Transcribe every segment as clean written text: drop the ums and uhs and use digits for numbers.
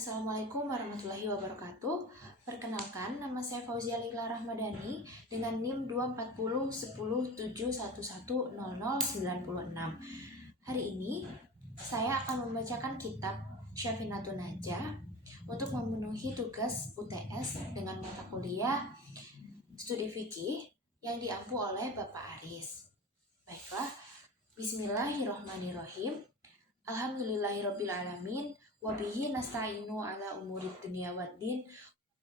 Assalamualaikum warahmatullahi wabarakatuh. Perkenalkan, nama saya Fauzia Lila Rahmadani dengan NIM 2401071100096. Hari ini saya akan membacakan kitab Syafinatun Najah untuk memenuhi tugas UTS dengan mata kuliah studi fikih yang diampu oleh Bapak Aris. Baiklah, bismillahirrahmanirrahim. Alhamdulillahirabbil alamin. Wabihi nasta'inu ala umurid dunia waddin.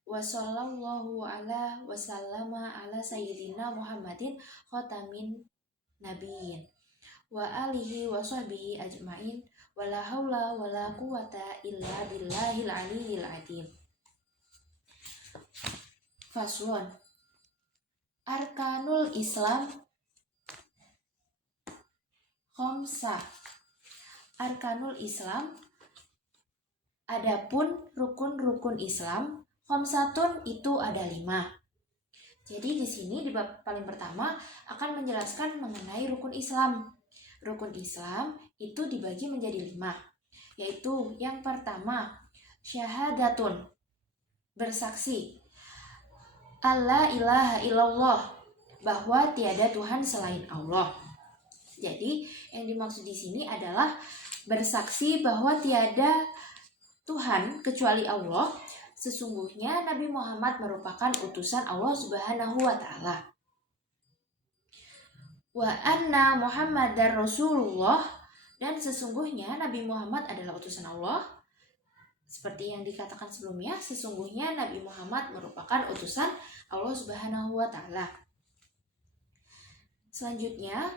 Wa sallallahu ala wasallama ala sayyidina Muhammadin khatamin nabiyyin wa alihi wa sahbihi ajmain. Wala haula wala quwata illa billahil aliyyil azim. Faslun. Arkanul Islam khamsah. Arkanul Islam, adapun rukun-rukun Islam, khamsatun itu ada 5. Jadi di sini di bab paling pertama akan menjelaskan mengenai rukun Islam. Rukun Islam itu dibagi menjadi 5, yaitu yang pertama syahadatun, bersaksi alla ilaha illallah, bahwa tiada Tuhan selain Allah. Jadi yang dimaksud di sini adalah bersaksi bahwa tiada Tuhan kecuali Allah, sesungguhnya Nabi Muhammad merupakan utusan Allah Subhanahu wa taala. Wa anna Muhammadar Rasulullah, dan sesungguhnya Nabi Muhammad adalah utusan Allah. Seperti yang dikatakan sebelumnya, sesungguhnya Nabi Muhammad merupakan utusan Allah Subhanahu wa taala. Selanjutnya,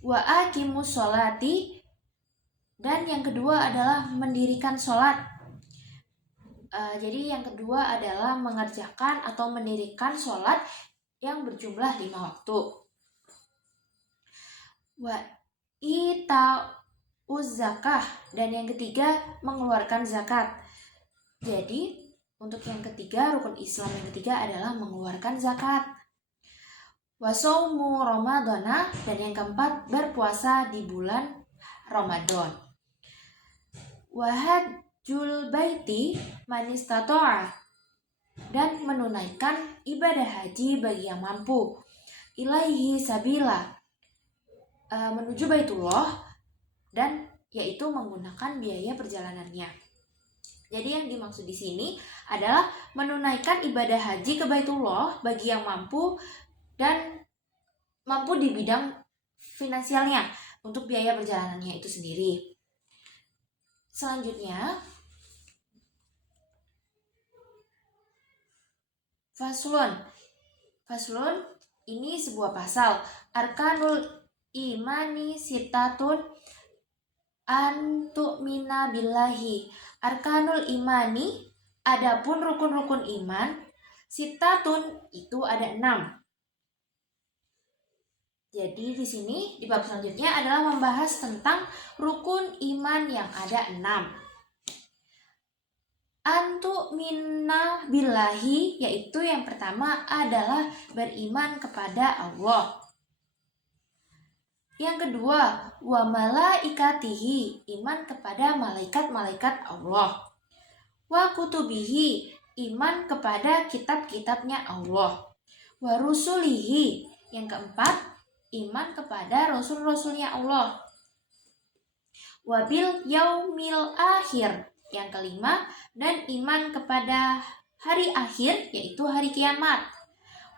wa aqimus sholati, dan yang kedua adalah mendirikan sholat. Jadi yang kedua adalah mengerjakan atau mendirikan sholat yang berjumlah 5 waktu. Wa ita'uz zakah, dan yang ketiga mengeluarkan zakat. Jadi untuk yang ketiga, rukun Islam yang ketiga adalah mengeluarkan zakat. Wa shaumu ramadhana, dan yang keempat berpuasa di bulan Ramadan. Wa hajjul baiti man istata'a, dan menunaikan ibadah haji bagi yang mampu. Ilaihi sabila, menuju Baitullah, dan yaitu menggunakan biaya perjalanannya. Jadi yang dimaksud di sini adalah menunaikan ibadah haji ke Baitullah bagi yang mampu dan mampu di bidang finansialnya untuk biaya perjalanannya itu sendiri. Selanjutnya, Faslun ini sebuah pasal. Arkanul imani sitatun an tu'mina billahi. Arkanul imani, adapun rukun-rukun iman, sitatun itu ada 6. Jadi di sini di bab selanjutnya adalah membahas tentang rukun iman yang ada 6. Antu minna billahi, yaitu yang pertama adalah beriman kepada Allah. Yang kedua, wa malaikatihi, iman kepada malaikat-malaikat Allah. Wa kutubihi, iman kepada kitab-kitabnya Allah. Wa rusulihi, yang keempat, iman kepada rasul-rasulnya Allah. Wabil yaumil akhir, yang kelima, dan iman kepada hari akhir, yaitu hari kiamat.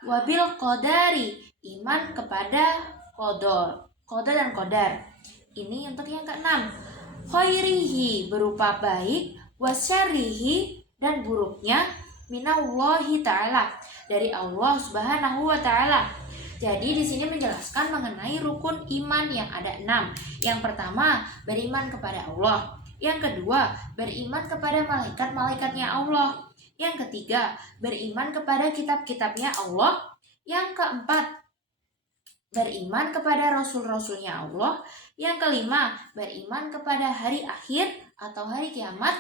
Wabil qadari, iman kepada qadar dan qadar. Ini untuk yang keenam. Khairihi, berupa baik, wasyarihi, dan buruknya, minallahi ta'ala, dari Allah Subhanahu wa ta'ala. Jadi di sini menjelaskan mengenai rukun iman yang ada 6. Yang pertama, beriman kepada Allah. Yang kedua, beriman kepada malaikat-malaikatnya Allah. Yang ketiga, beriman kepada kitab-kitabnya Allah. Yang keempat, beriman kepada rasul-rasulnya Allah. Yang kelima, beriman kepada hari akhir atau hari kiamat.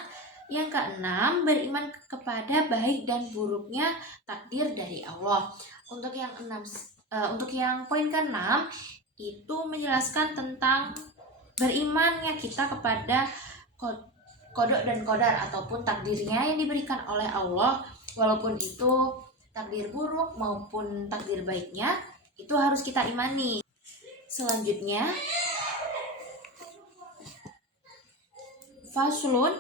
Yang keenam, beriman kepada baik dan buruknya takdir dari Allah. Untuk yang poin ke-6 itu menjelaskan tentang berimannya kita kepada kodok dan kodar ataupun takdirnya yang diberikan oleh Allah, walaupun itu takdir buruk maupun takdir baiknya, itu harus kita imani. Selanjutnya, faslun,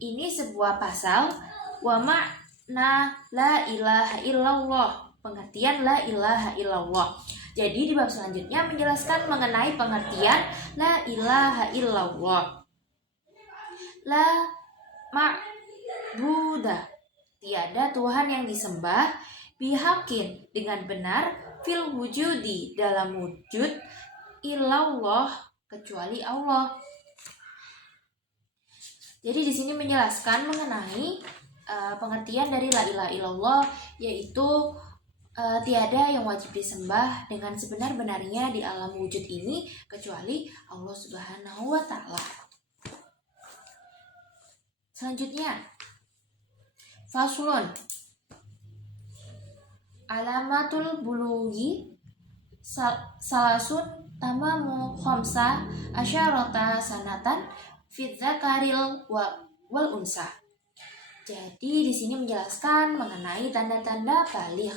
ini sebuah pasal, wa makna la ilaha illallah, pengertian la ilaha illallah. Jadi di bab selanjutnya menjelaskan mengenai pengertian la ilaha illallah. La ma'budah, tiada Tuhan yang disembah, bihakin, dengan benar, fil wujudi, dalam wujud, illallah, kecuali Allah. Jadi di sini menjelaskan mengenai pengertian dari la ilaha illallah, yaitu tiada yang wajib disembah dengan sebenar-benarnya di alam wujud ini kecuali Allah Subhanahu wa Ta'ala. Selanjutnya, faslun, alamatul bulughi salasun tamamu khamsa asyarata sanatan fi dzakaril wal unsa. Jadi di sini menjelaskan mengenai tanda-tanda baligh.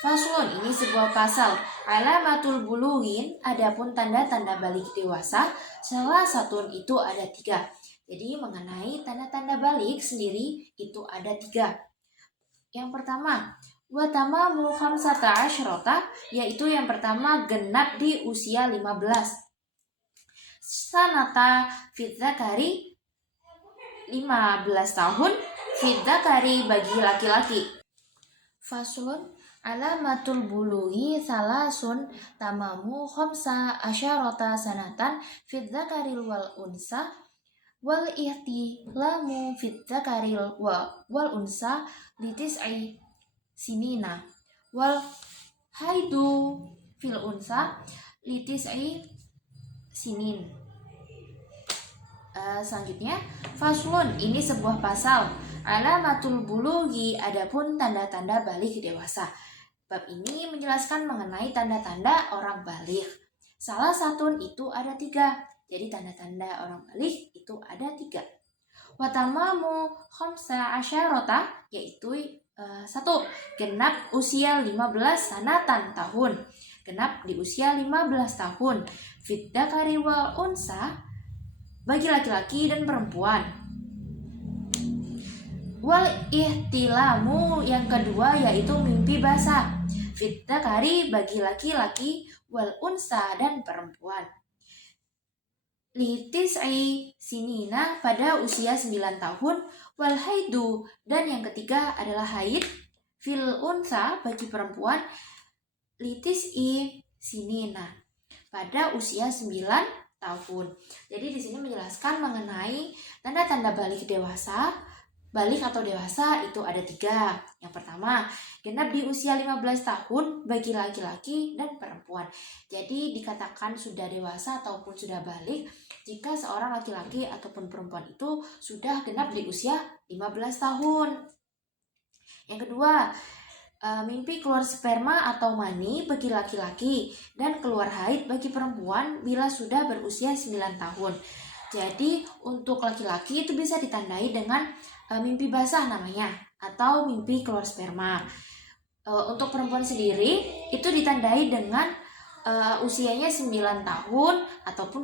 Faslun, ini sebuah pasal, alamatul bulughin, adapun tanda-tanda balik dewasa, salah satu itu ada 3. Jadi mengenai tanda-tanda balik sendiri itu ada 3. Yang pertama, wa tamamu khamsata asyrata, yaitu yang pertama genap di usia 15. Sanata fit dzakari, 15 tahun, fit dzakari bagi laki-laki. Faslun, alamatul bulughi salasun tamamu khamsa asyarata sanatan fit dzakaril wal unsa wal ihtilamu fit dzakaril wal unsa litis'i sinina wal haidu fil unsa litis'i sinin. Selanjutnya, faslun, ini sebuah pasal, alamatul bulughi, adapun tanda-tanda balik dewasa. Bab ini menjelaskan mengenai tanda-tanda orang balik. Salah satu itu ada 3. Jadi tanda-tanda orang balik itu ada 3. Watamamu khamsa asyarota, yaitu 1. Genap usia 15 sanatan, tahun. Genap di usia 15 tahun. Fit dzakari wal unsa, bagi laki-laki dan perempuan. Wal ihtilamu, yang kedua yaitu mimpi basah. Fit dzakari, bagi laki-laki, wal unsa, dan perempuan. Litis'i sinina, pada usia 9 tahun. Wal haidu, dan yang ketiga adalah haid. Fil unsa, bagi perempuan. Litis'i sinina, pada usia 9 tahun. Jadi di sini menjelaskan mengenai tanda-tanda balik dewasa. Balik atau dewasa itu ada 3. Yang pertama, genap di usia 15 tahun bagi laki-laki dan perempuan. Jadi dikatakan sudah dewasa ataupun sudah balik jika seorang laki-laki ataupun perempuan itu sudah genap di usia 15 tahun. Yang kedua, mimpi keluar sperma atau mani bagi laki-laki dan keluar haid bagi perempuan bila sudah berusia 9 tahun. Jadi untuk laki-laki itu bisa ditandai dengan mimpi basah namanya, atau mimpi keluar sperma. Untuk perempuan sendiri itu ditandai dengan usianya 9 tahun ataupun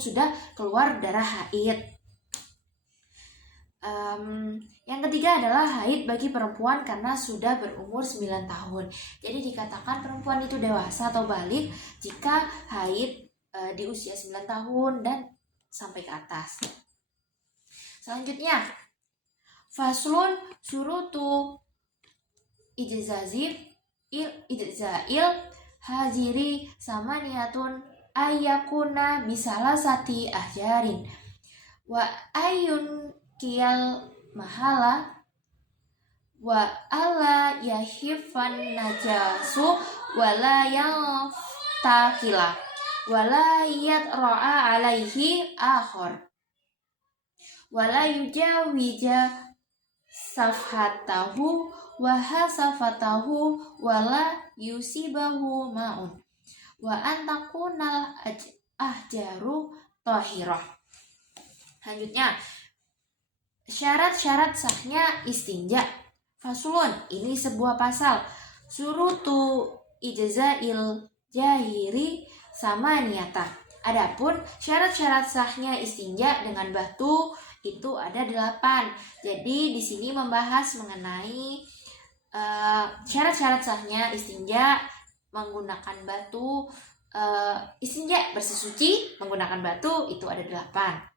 sudah keluar darah haid. Yang ketiga adalah haid bagi perempuan karena sudah berumur 9 tahun. Jadi dikatakan perempuan itu dewasa atau balik jika haid di usia 9 tahun dan sampai ke atas. Selanjutnya, faslun syurutu ijzail hajiri samaniyatun ayyakuna bisalasati ahjarin wa ayun kiyal mahala wa ala yahifan najasu wala yaftakila wala yatra'a alaihi akhor wala yujawija safhatahu wa hasafatahu wala yusibahu ma'un wa antakunal ahjaru tahirah. Selanjutnya, syarat-syarat sahnya istinja. Faslun, ini sebuah pasal. Surutu ijzail jahiri sama niata. Adapun syarat-syarat sahnya istinja dengan batu itu ada 8. Jadi di sini membahas mengenai syarat-syarat sahnya istinja menggunakan batu, istinja bersesuci menggunakan batu itu ada 8.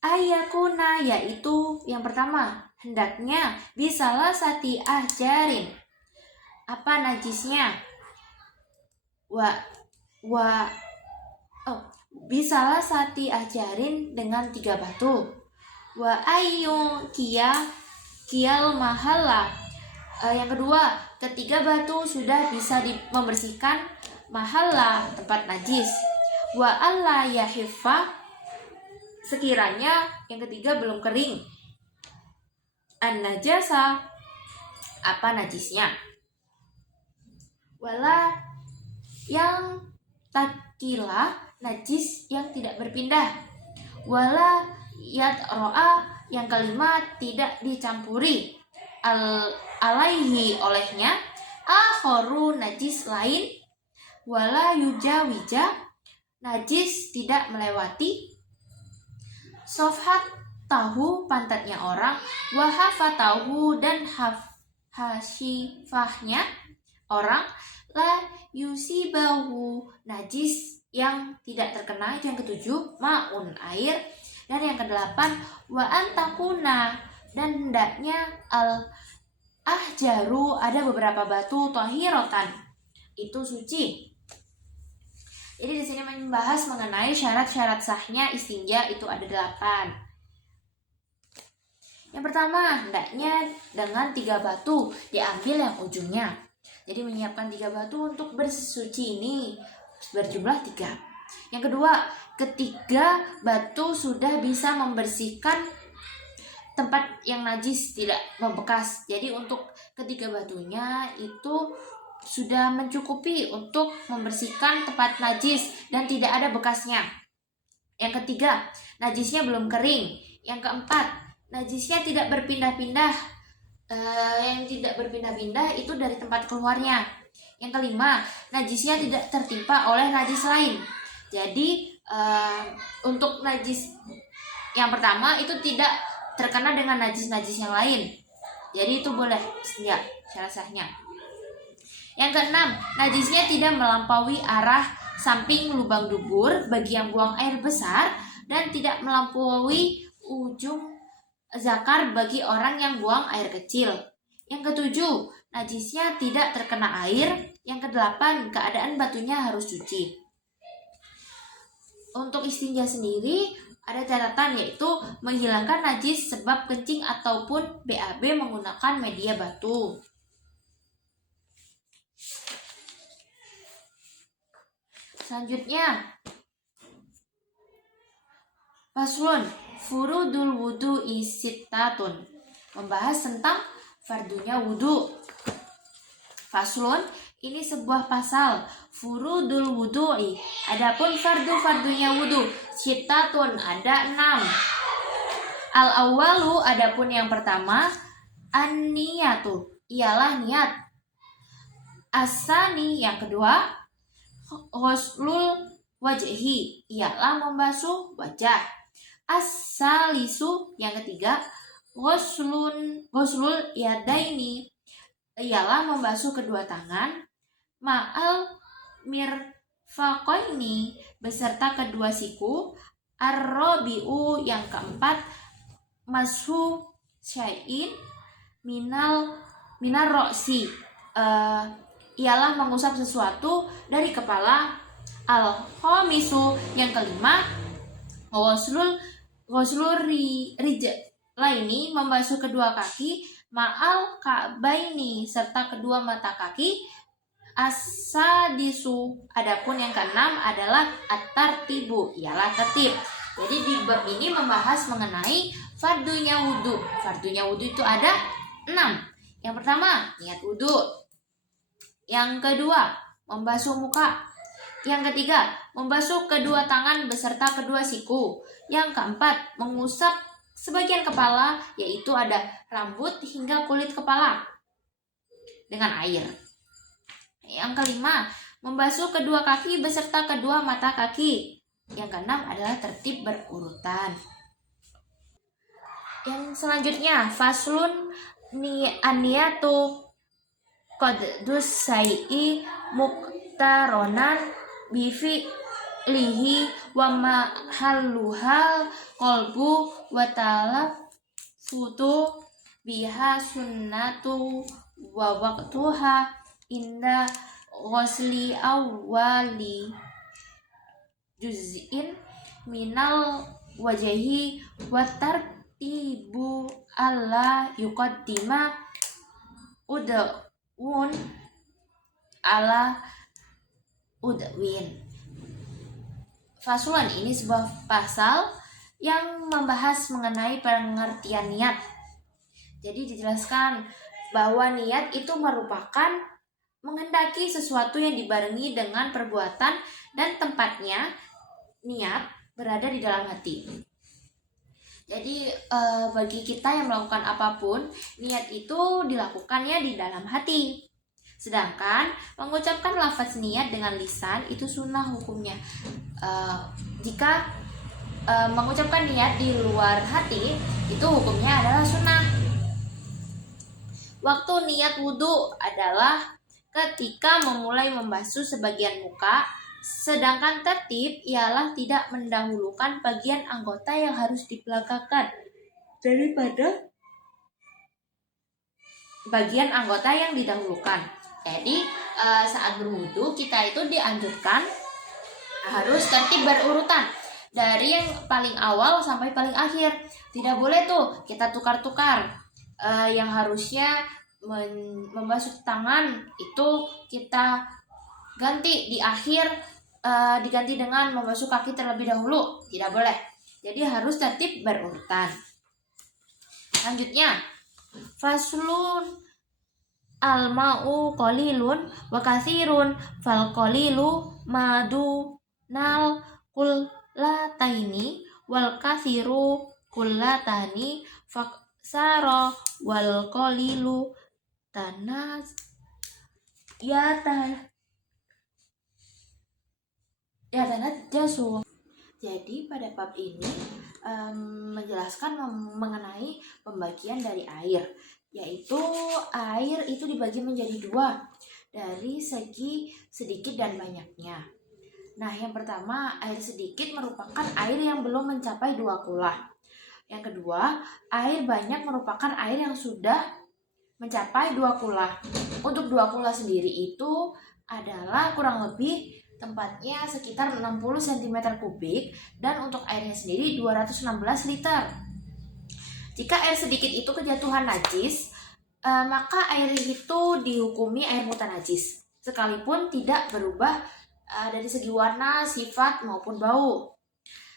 Ayakuna yaitu yang pertama, hendaknya bisalah sati ahjarin. Apa najisnya? Bisalah sati ahjarin dengan 3 batu. Wa ayu kial mahala. Yang kedua, ketiga batu sudah bisa membersihkan mahala tempat najis. Wa alla yahiffa, sekiranya yang ketiga belum kering. An-najasa, apa najisnya? Wala yang takila, najis yang tidak berpindah. Wala yadro'a, yang kelima tidak dicampuri. Alaihi, olehnya. Akhoru, najis lain. Wala yujawija, najis tidak melewati. Sofhat, tahu, pantatnya orang. Wahafa, tahu, dan hasifahnya orang. La yusibahu, najis yang tidak terkena, itu yang ke-7. Ma'un, air. Dan yang ke-8, wa antakuna, dan hendaknya al-ahjaru, ada beberapa batu, tohirotan, itu suci. Jadi di sini membahas mengenai syarat-syarat sahnya istinja itu ada 8. Yang pertama, hendaknya dengan 3 batu, diambil yang ujungnya. Jadi menyiapkan 3 batu untuk bersuci ini berjumlah 3. Yang kedua, ketiga batu sudah bisa membersihkan tempat yang najis, tidak membekas. Jadi untuk ketiga batunya itu sudah mencukupi untuk membersihkan tempat najis dan tidak ada bekasnya. Yang ketiga, najisnya belum kering. Yang keempat, najisnya tidak berpindah-pindah. Yang tidak berpindah-pindah itu dari tempat keluarnya. Yang kelima, najisnya tidak tertimpa oleh najis lain. Jadi untuk najis yang pertama itu tidak terkena dengan najis-najis yang lain. Jadi itu boleh ya syarat sahnya. Yang keenam, najisnya tidak melampaui arah samping lubang dubur bagi yang buang air besar dan tidak melampaui ujung zakar bagi orang yang buang air kecil. Yang ketujuh, najisnya tidak terkena air. Yang kedelapan, keadaan batunya harus suci. Untuk istinja sendiri ada catatan, yaitu menghilangkan najis sebab kencing ataupun BAB menggunakan media batu. Selanjutnya, faslun furudul wudu'i sittatun, membahas tentang fardunya wudu. Faslun, ini sebuah pasal. Furudul wudu'i, adapun fardu-fardunya wudu, sittatun, ada 6. Al-awwalu, adapun yang pertama, an-niyatu, ialah niat. As-sani, yang kedua, ghuslul wajhi, ialah membasuh wajah. As-salisu, yang ketiga, ghuslul yadaini, ialah membasuh kedua tangan. Ma'al mirfaqaini, beserta kedua siku. Ar-rabi'u, yang keempat, mashu syai'in minal ro'si, ialah mengusap sesuatu dari kepala. Al-khamisu, yang kelima, ghuslur rijlaini, membasuh kedua kaki. Ma'al ka'baini, serta kedua mata kaki. As-sadisu, adapun yang keenam adalah at-tartibu, ialah tertib. Jadi di bab ini membahas mengenai fardunya wudu. Fardunya wudu itu ada 6. Yang pertama, niat wudu. Yang kedua, membasuh muka. Yang ketiga, membasuh kedua tangan beserta kedua siku. Yang keempat, mengusap sebagian kepala, yaitu ada rambut hingga kulit kepala dengan air. Yang kelima, membasuh kedua kaki beserta kedua mata kaki. Yang keenam adalah tertib berurutan. Yang selanjutnya, faslun aniyatu qadus sai'i muktaronan bifi lihi wa mahalluhal qalbu wa futu biha sunnatu wa waqtuha inda ghusli awwali juz'in minal wajahi wa tartibu alla yuqaddima udwun ala udwin. Fasulan ini sebuah pasal yang membahas mengenai pengertian niat. Jadi dijelaskan bahwa niat itu merupakan menghendaki sesuatu yang dibarengi dengan perbuatan dan tempatnya niat berada di dalam hati. Jadi bagi kita yang melakukan apapun, niat itu dilakukannya di dalam hati. Sedangkan mengucapkan lafaz niat dengan lisan itu sunnah hukumnya. Jika mengucapkan niat di luar hati, itu hukumnya adalah sunnah. Waktu niat wudhu adalah ketika memulai membasuh sebagian muka, sedangkan tertib ialah tidak mendahulukan bagian anggota yang harus dibelakangkan daripada bagian anggota yang didahulukan. Jadi saat berwudu kita itu dianjurkan harus tertib berurutan dari yang paling awal sampai paling akhir. Tidak boleh tuh kita tukar-tukar. Yang harusnya membasuh tangan itu kita ganti di akhir, diganti dengan membasuh kaki terlebih dahulu. Tidak boleh. Jadi harus tertib berurutan. Selanjutnya, faslun al-ma'u qalilun wa katsirun fal qalilu madunal kullataini wal katsiru kullatani faksara wal qalilu tanaz yatanajjasu. Jadi pada bab ini menjelaskan mengenai pembagian dari air, yaitu air itu dibagi menjadi dua dari segi sedikit dan banyaknya. Nah, yang pertama, air sedikit merupakan air yang belum mencapai 2 kula. Yang kedua, air banyak merupakan air yang sudah mencapai 2 kula. Untuk 2 kula sendiri itu adalah kurang lebih tempatnya sekitar 60 cm3 dan untuk airnya sendiri 216 liter. Jika air sedikit itu kejatuhan najis, maka air itu dihukumi air mutanajis, sekalipun tidak berubah dari segi warna, sifat maupun bau.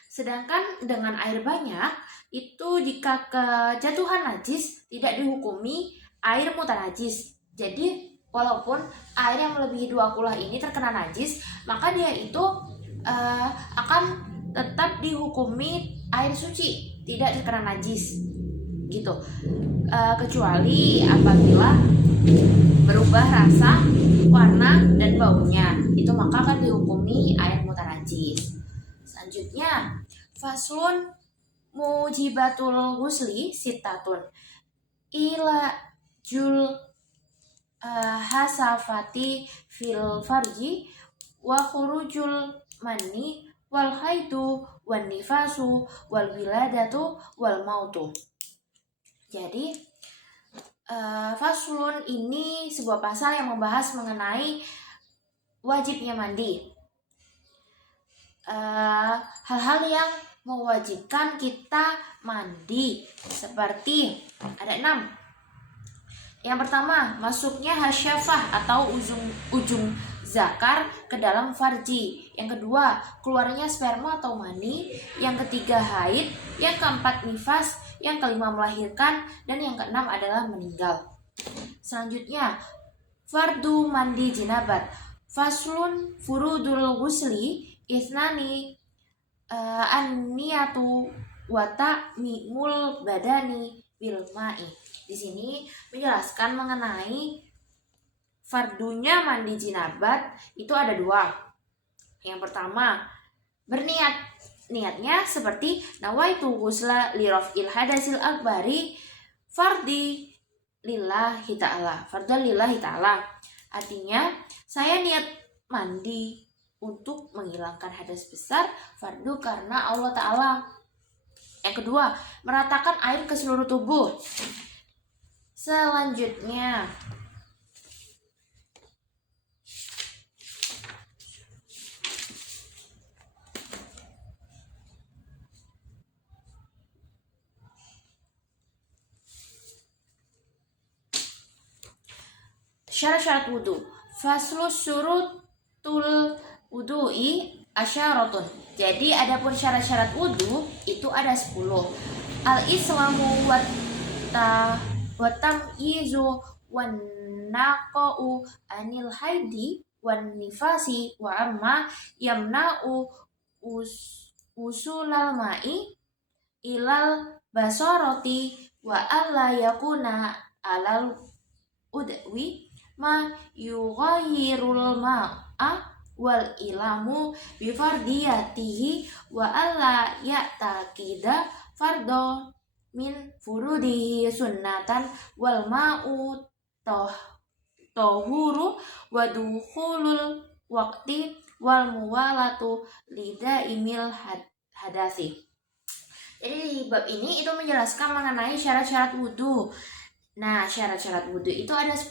Sedangkan dengan air banyak, itu jika kejatuhan najis tidak dihukumi air mutanajis. Jadi walaupun air yang melebihi 2 kula ini terkena najis, maka dia itu akan tetap dihukumi air suci, tidak terkena najis, gitu. Kecuali apabila berubah rasa, warna, dan baunya, itu maka akan dihukumi air mutanajis. Selanjutnya, faslun mujibatul ghusli sitatun ila jul hasafati fil farji wa khurujul mani wal haidu wan nifasu wal wiladatu wal mautu. Jadi faslun ini sebuah pasal yang membahas mengenai wajibnya mandi. Hal-hal yang mewajibkan kita mandi seperti ada 6. Yang pertama, masuknya hasyafah atau ujung zakar ke dalam farji. Yang kedua, keluarnya sperma atau mani. Yang ketiga, haid. Yang keempat, nifas. Yang kelima, melahirkan. Dan yang keenam adalah meninggal. Selanjutnya, fardu mandi jinabat. Faslun furudul ghusli isnani an-niyatu wa ta'mimul badani bil ma'i. Di sini menjelaskan mengenai fardunya mandi jinabat itu ada dua. Yang pertama, berniat. Niatnya seperti nawaitu ghusla li raf'il hadasil akbari fardi lillahi ta'ala. Fardhan lillahi ta'ala. Artinya, saya niat mandi untuk menghilangkan hadas besar fardu karena Allah Ta'ala. Yang kedua, meratakan air ke seluruh tubuh. Selanjutnya, syarat-syarat wudhu. Faslus syurutul wudhu'i asyaratun. Jadi adapun syarat-syarat wudhu itu ada 10. Al-islamu wa tamyizu wan naqa'u anil haidi wan nifasi wa amma yamna'u usulal ma'i ilal basarati wa alla yakuna alal udwi ma yughayyirul ma'a wal ilamu bifardiyatihi wa alla ya'taqida fardo min furudihi sunnatan wal ma'u tohuru wa dukhulul waqti wal muwalatu lidaimil hadasi. Jadi di bab ini itu menjelaskan mengenai syarat-syarat wudhu. Nah, syarat-syarat wudhu itu ada 10.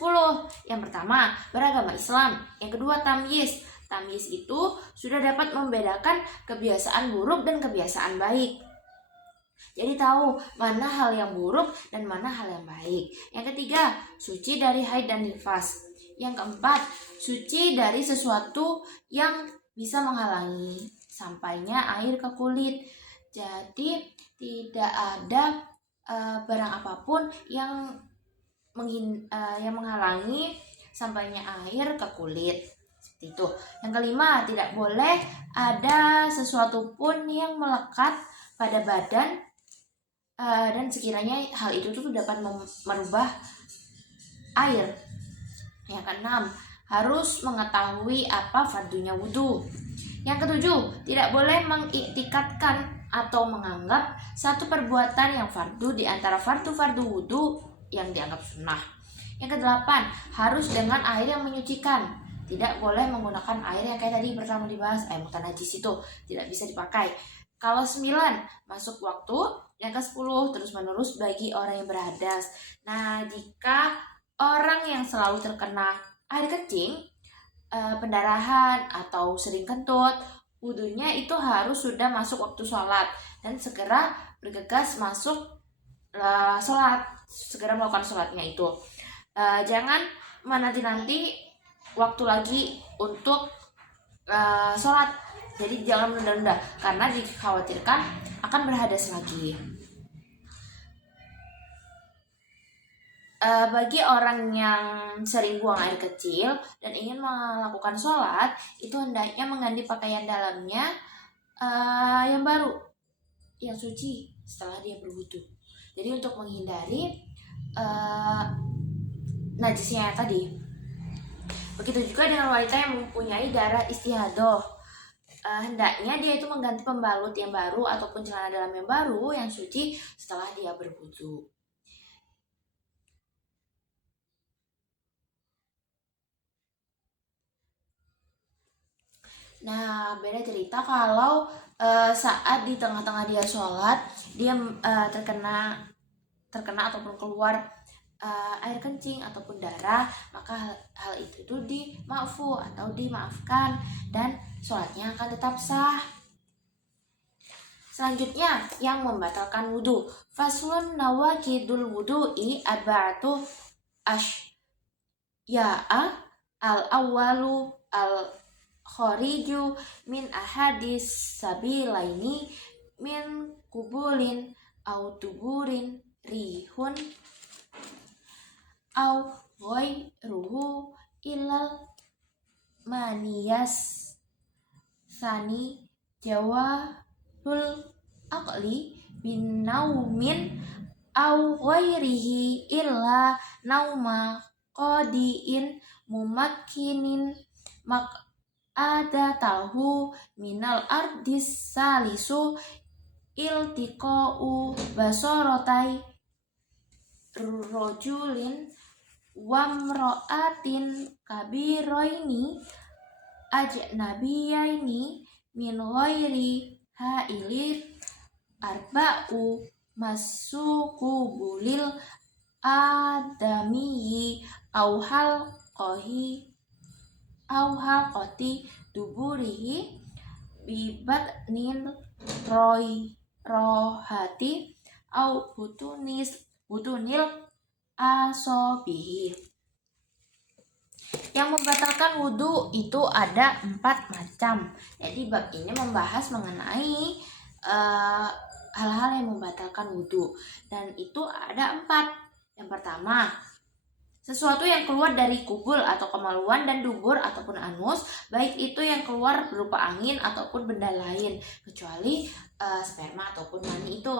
Yang pertama, beragama Islam. Yang kedua, tamyiz. Tamyiz itu sudah dapat membedakan kebiasaan buruk dan kebiasaan baik. Jadi tahu mana hal yang buruk dan mana hal yang baik. Yang ketiga, suci dari haid dan nifas. Yang keempat, suci dari sesuatu yang bisa menghalangi sampainya air ke kulit. Jadi tidak ada barang apapun yang menghalangi sampainya air ke kulit. Seperti itu. Yang kelima, tidak boleh ada sesuatu pun yang melekat pada badan dan sekiranya hal itu tuh dapat merubah air. Yang keenam, harus mengetahui apa fardunya wudhu. Yang ketujuh, tidak boleh mengiktikadkan atau menganggap satu perbuatan yang fardu di antara fardu-fardu wudhu yang dianggap sunnah. Yang kedelapan, harus dengan air yang menyucikan. Tidak boleh menggunakan air yang kayak tadi pertama dibahas, air mutanajis itu tidak bisa dipakai. Kalau 9, masuk waktu. Yang ke-10, terus menerus bagi orang yang berhadas. Nah, jika orang yang selalu terkena air kencing, pendarahan atau sering kentut, wudhunya itu harus sudah masuk waktu sholat dan segera bergegas masuk sholat, segera melakukan sholatnya itu. Jangan menanti-nanti waktu lagi untuk sholat. Jadi jangan menunda-nunda karena dikhawatirkan akan berhadas lagi. Bagi orang yang sering buang air kecil dan ingin melakukan sholat, itu hendaknya mengganti pakaian dalamnya yang baru, yang suci setelah dia berwudu. Jadi untuk menghindari najisnya tadi. Begitu juga dengan wanita yang mempunyai darah istihadah. Hendaknya dia itu mengganti pembalut yang baru ataupun celana dalam yang baru yang suci setelah dia berwudu. Nah, beda cerita kalau saat di tengah-tengah dia sholat, dia terkena ataupun keluar air kencing ataupun darah, maka hal itu dimaafu atau dimaafkan dan sholatnya akan tetap sah. Selanjutnya, yang membatalkan wudhu. Faslun nawakidul wudhu'i arba'atu asya'a al-awwalu al-khariju min ahadis sabilaini min kubulin au tuburin rihun au ghairuhu ilal maniyas sani jawahul aqli bin naumin au ghairihi illa nauma qadiin mumakkinin mak ada tahu minal ardis salisu iltiqa'u basorotai rojulin wamro'atin kabiroini ajnabiyaini min ghairi hailir arba'u masukubulil adamiyi au halqati duburihi bibatnin rohati au butunil asobihi. Yang membatalkan wudhu itu ada 4 macam. Jadi bab ini membahas mengenai hal-hal yang membatalkan wudhu, dan itu ada 4. Yang pertama, sesuatu yang keluar dari kubul atau kemaluan dan dubur ataupun anus, baik itu yang keluar berupa angin ataupun benda lain, kecuali sperma ataupun mani itu.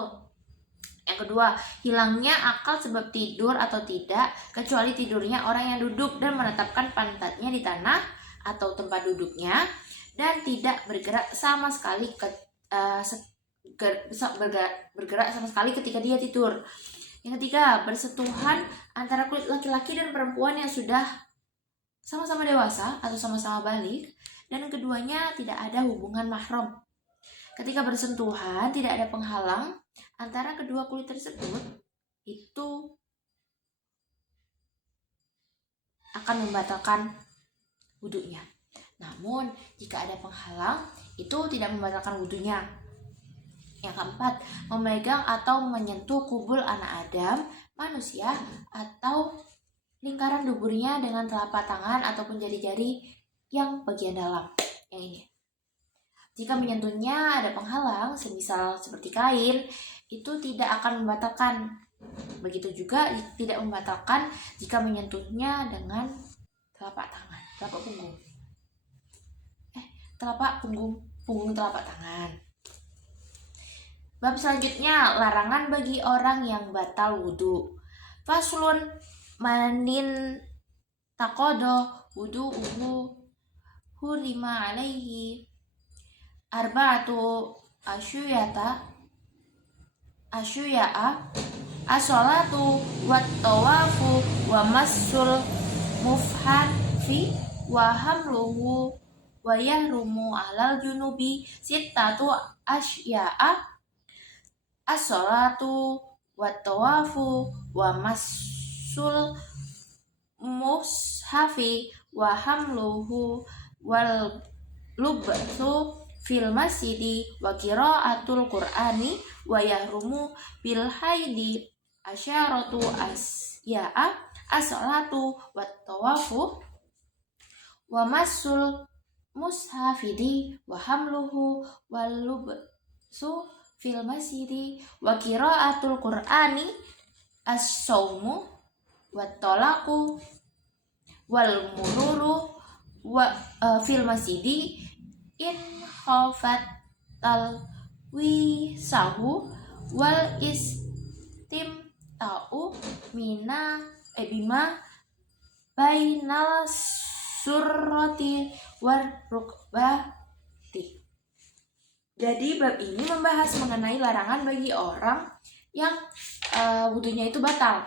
Yang kedua, hilangnya akal sebab tidur atau tidak, kecuali tidurnya orang yang duduk dan menetapkan pantatnya di tanah atau tempat duduknya dan tidak bergerak sama sekali bergerak sama sekali ketika dia tidur. Yang ketiga, bersentuhan antara kulit laki-laki dan perempuan yang sudah sama-sama dewasa atau sama-sama balik, dan keduanya tidak ada hubungan mahram. Ketika bersentuhan tidak ada penghalang antara kedua kulit tersebut, itu akan membatalkan wudhunya. Namun jika ada penghalang, itu tidak membatalkan wudhunya. Yang keempat, memegang atau menyentuh kubul anak Adam, manusia, atau lingkaran duburnya dengan telapak tangan ataupun jari-jari yang bagian dalam. Yang ini, jika menyentuhnya ada penghalang, semisal seperti kain, itu tidak akan membatalkan. Begitu juga tidak membatalkan jika menyentuhnya dengan telapak tangan, punggung telapak tangan. Bab selanjutnya, larangan bagi orang yang batal wudhu. Faslun manin takodo wudhu'uhu hurima alaihi arba'atu asyuya'a as-sholatu wat tawafu wa massul mufhafi wa hamluhu wa yahrumu alal junubi sittatu asya'a as-sholatu wat tawafu wa massul mushafi wa hamluhu wal lubsu fil masjidi wa qiraatul qur'ani wa yahrumu bil haidi asyaratu asya'a as-sholatu wat tawafu wa massul mushafidi wa hamluhu wal lubsu fil masjidi wa qiraatul qur'ani as-saumu wat talaqu wal mururu wa fil masjidi in khafat tal wisahu wal istimta'u bima bainal surrati war rukbati. Jadi bab ini membahas mengenai larangan bagi orang yang wudhunya itu batal.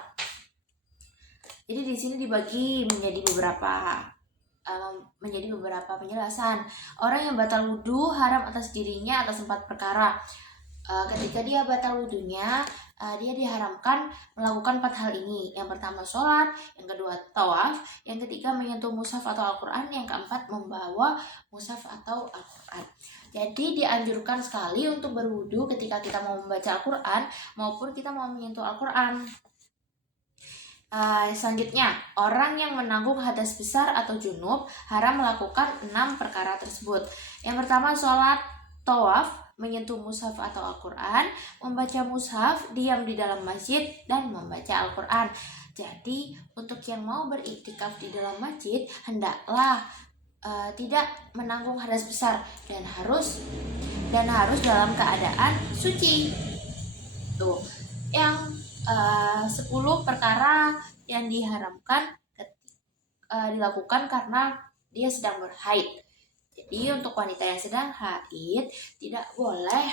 Jadi di sini dibagi menjadi beberapa penjelasan. Orang yang batal wudhu haram atas dirinya atas 4 perkara. Ketika dia batal wudhunya, dia diharamkan melakukan 4 hal ini. Yang pertama sholat, yang kedua tawaf, yang ketiga menyentuh mushaf atau Al-Quran, yang keempat membawa mushaf atau Al-Quran. Jadi dianjurkan sekali untuk berwudhu ketika kita mau membaca Al-Quran maupun kita mau menyentuh Al-Quran. Selanjutnya, orang yang menanggung hadas besar atau junub haram melakukan 6 perkara tersebut. Yang pertama sholat, tawaf, menyentuh mushaf atau Al-Quran, membaca mushaf, diam di dalam masjid, dan membaca Al-Quran. Jadi untuk yang mau beriktikaf di dalam masjid, hendaklah tidak menanggung hadas besar dan harus dalam keadaan suci. Tuh, yang 10 perkara yang diharamkan dilakukan karena dia sedang berhaid. Jadi untuk wanita yang sedang haid tidak boleh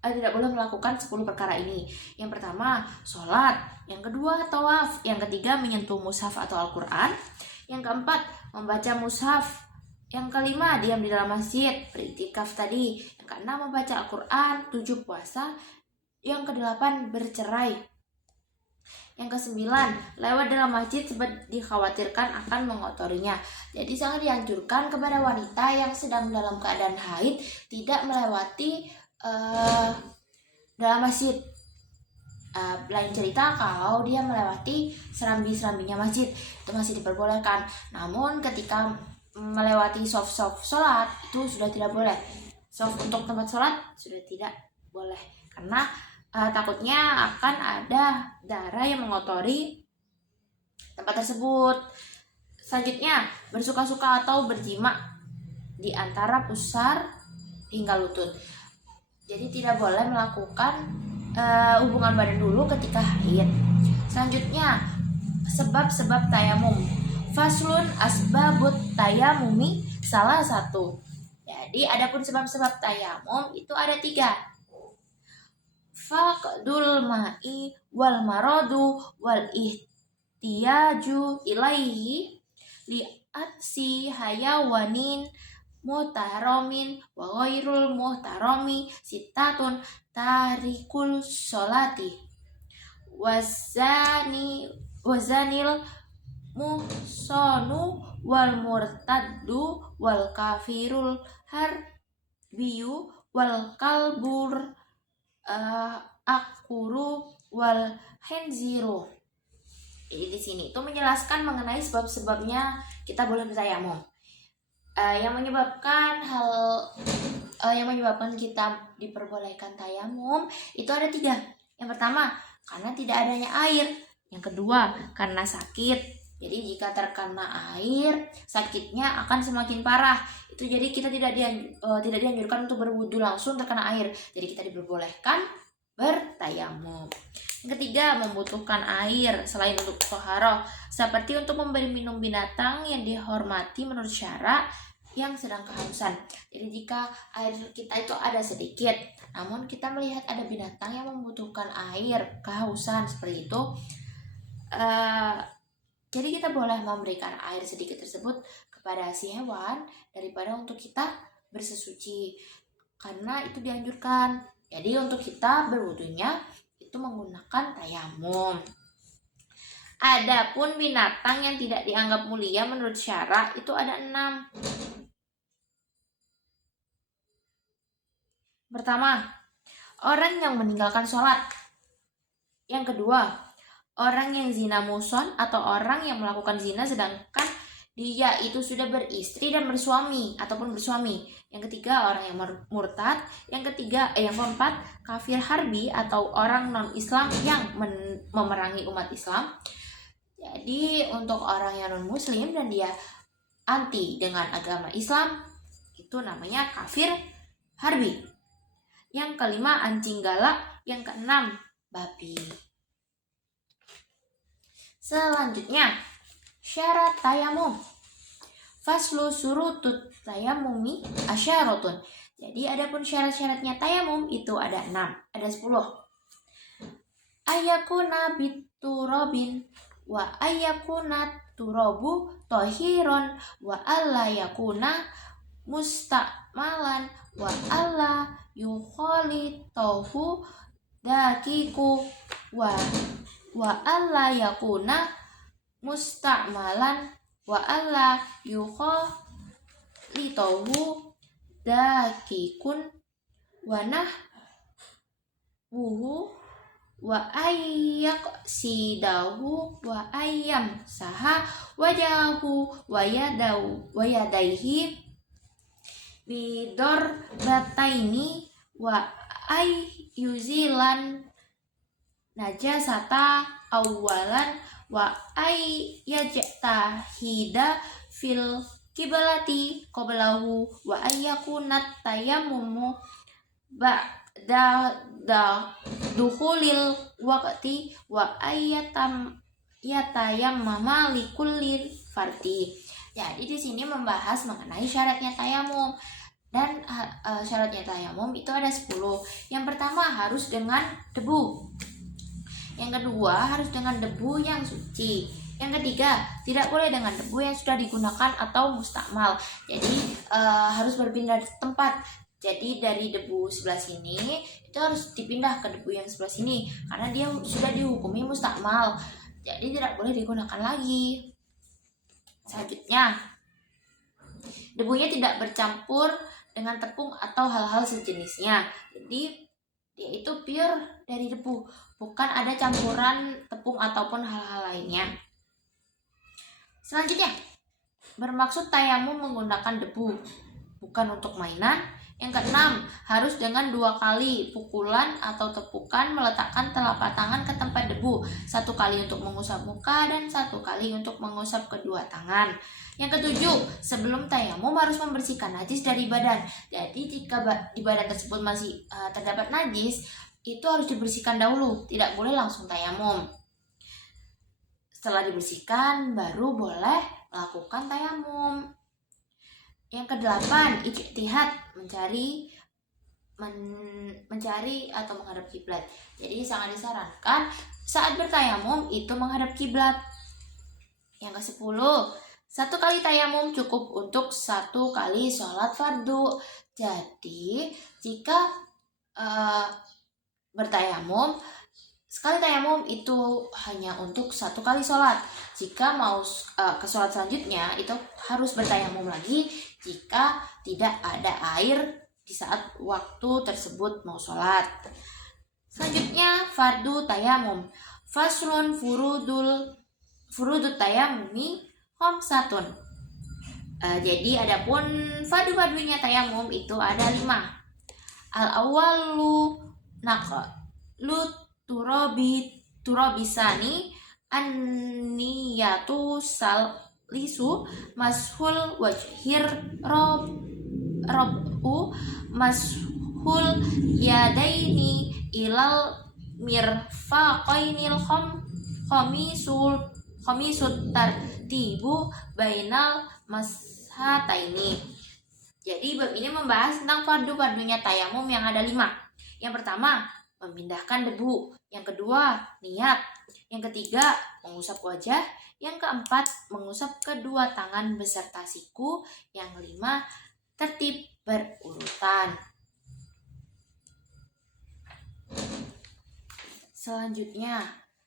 tidak boleh melakukan 10 perkara ini. Yang pertama, sholat. Yang kedua, tawaf. Yang ketiga, menyentuh mushaf atau Al-Quran. Yang keempat, membaca mushaf. Yang kelima, diam di dalam masjid, beriktikaf tadi. Yang keenam, membaca Al-Quran, 7 puasa. Yang kedelapan, bercerai. Yang kesembilan, lewat dalam masjid sebab dikhawatirkan akan mengotorinya. Jadi sangat dianjurkan kepada wanita yang sedang dalam keadaan haid tidak melewati dalam masjid. Lain cerita kalau dia melewati serambi-serambinya masjid, itu masih diperbolehkan. Namun ketika melewati soft sholat itu sudah tidak boleh. Soft untuk tempat sholat sudah tidak boleh karena takutnya akan ada darah yang mengotori tempat tersebut. Selanjutnya, bersuka-suka atau berjima di antara pusar hingga lutut. Jadi tidak boleh melakukan hubungan badan dulu ketika haid. Selanjutnya, sebab-sebab tayamum. Faslun asbabut tayamumi salah satu. Jadi adapun sebab-sebab tayamum itu ada 3. Faqdul ma'i wal maradu wal ihtiyaju ilaihi li'atsi hayawanin muhtaromin wa ghairul muhtaromi sitatun tarikul sholati wazanil muhsonu wal murtaddu wal kafirul harbiyu wal kalbur akuru wal henziru. Jadi di sini itu menjelaskan mengenai sebab-sebabnya kita boleh bertayamum. Yang menyebabkan kita diperbolehkan tayamum itu ada 3. Yang pertama, karena tidak adanya air. Yang kedua, karena sakit. Jadi jika terkena air, sakitnya akan semakin parah. Itu jadi kita tidak dianjurkan untuk berwudu langsung terkena air. Jadi kita diperbolehkan bertayamum. Yang ketiga, membutuhkan air selain untuk toharoh, seperti untuk memberi minum binatang yang dihormati menurut syara yang sedang kehausan. Jadi jika air kita itu ada sedikit, namun kita melihat ada binatang yang membutuhkan air, kehausan seperti itu, jadi kita boleh memberikan air sedikit tersebut kepada si hewan daripada untuk kita bersesuci, karena itu dianjurkan. Jadi untuk kita berwudunya itu menggunakan tayamum. Adapun binatang yang tidak dianggap mulia menurut syara itu ada 6. Pertama, orang yang meninggalkan sholat. Yang kedua, orang yang zina muson atau orang yang melakukan zina sedangkan dia itu sudah beristri dan bersuami ataupun bersuami. Yang ketiga, orang yang murtad. Yang keempat, kafir harbi atau orang non-Islam yang memerangi umat Islam. Jadi untuk orang yang non-Muslim dan dia anti dengan agama Islam, itu namanya kafir harbi. Yang kelima, anjing galak. Yang keenam, babi. Selanjutnya, syarat tayamum. Faslu surutut tayamumi asyaratun. Jadi adapun syarat-syaratnya tayamum itu ada 6, ada 10. Ayakuna biturabin wa ayakuna turabu tohiron wa alla yakuna musta'malan wa alla yukhalitahu dakiku wa alla yakuna musta'malan wa alla yukhalitahu dakikun wa nahwuhu wa ayyak sidahu wa ayyam saha wajahu wa yadaihi bidor bataini wa ay yuzilan najasata awalan wa ayyajtahida fil kibalati qablahu wa ayyakunat tayammumu ba'da dukhulil waqti wa yatayammama likulli fardi. Jadi di sini membahas mengenai syaratnya tayamum. Dan syaratnya tayamum itu ada 10. Yang pertama harus dengan debu. Yang kedua harus dengan debu yang suci. Yang ketiga tidak boleh dengan debu yang sudah digunakan atau mustakmal. Jadi harus berpindah tempat. Jadi dari debu sebelah sini itu harus dipindah ke debu yang sebelah sini karena dia sudah dihukumi mustakmal. Jadi tidak boleh digunakan lagi. Selanjutnya, debunya tidak bercampur dengan tepung atau hal-hal sejenisnya. Jadi dia itu pure dari debu, bukan ada campuran tepung ataupun hal-hal lainnya. Selanjutnya, bermaksud tayamum menggunakan debu, bukan untuk mainan. Yang keenam, harus dengan 2 kali pukulan atau tepukan meletakkan telapak tangan ke tempat debu. 1 kali untuk mengusap muka dan 1 kali untuk mengusap kedua tangan. Yang ketujuh, sebelum tayamum harus membersihkan najis dari badan. Jadi jika di badan tersebut masih terdapat najis, itu harus dibersihkan dahulu, tidak boleh langsung tayamum. Setelah dibersihkan, baru boleh melakukan tayamum. Yang kedelapan, ijtihad, mencari atau menghadap kiblat. Jadi sangat disarankan saat bertayamum itu menghadap kiblat. Yang ke-10, 1 kali tayamum cukup untuk 1 kali sholat fardu. Jadi jika bertayamum, sekali tayamum itu hanya untuk 1 kali sholat. Jika mau ke sholat selanjutnya itu harus bertayamum lagi jika tidak ada air di saat waktu tersebut mau sholat. Selanjutnya fardu tayamum. Faslun furudut tayamumi khamsatun. Jadi adapun fardu-fardunya tayamum itu ada 5. Al-awwalu naqlu turabisani an-niyatu salisu mashul wajhir rabu mashul yadaini ilal mirfaqainil khamisut tartibu bainal mashataini. Jadi bab ini membahas tentang fardu-fardunya tayamum yang ada 5. Yang pertama, memindahkan debu. Yang kedua, niat. Yang ketiga, mengusap wajah. Yang keempat, mengusap kedua tangan beserta siku. Yang kelima, tertib berurutan. Selanjutnya,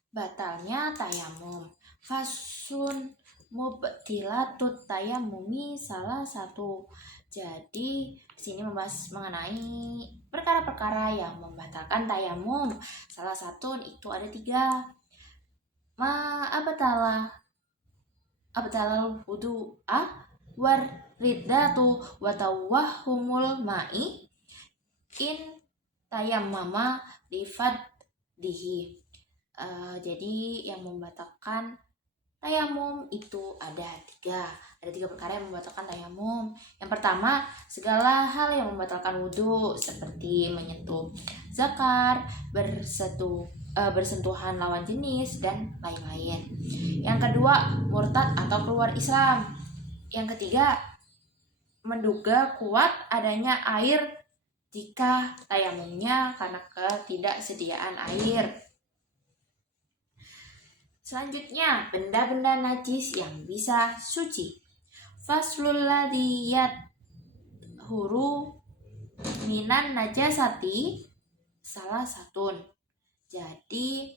batalnya tayamum. Fasun mubtilatut tayamumi salah satu. Jadi di sini membahas mengenai perkara-perkara yang membatalkan tayamum. Salah satu itu ada 3. Abtalal wudu'a war riddatu wa tawahhumul ma'i in tayammama lifaddihi. Jadi yang membatalkan tayamum itu ada 3. Ada 3 perkara yang membatalkan tayamum. Yang pertama, segala hal yang membatalkan wudhu seperti menyentuh zakar, bersentuhan lawan jenis, dan lain-lain. Yang kedua, murtad atau keluar Islam. Yang ketiga, menduga kuat adanya air jika tayamumnya karena ketidaksediaan air. Selanjutnya, benda-benda najis yang bisa suci. Faslul ladzi yadhuru minan najasati salah satun. Jadi,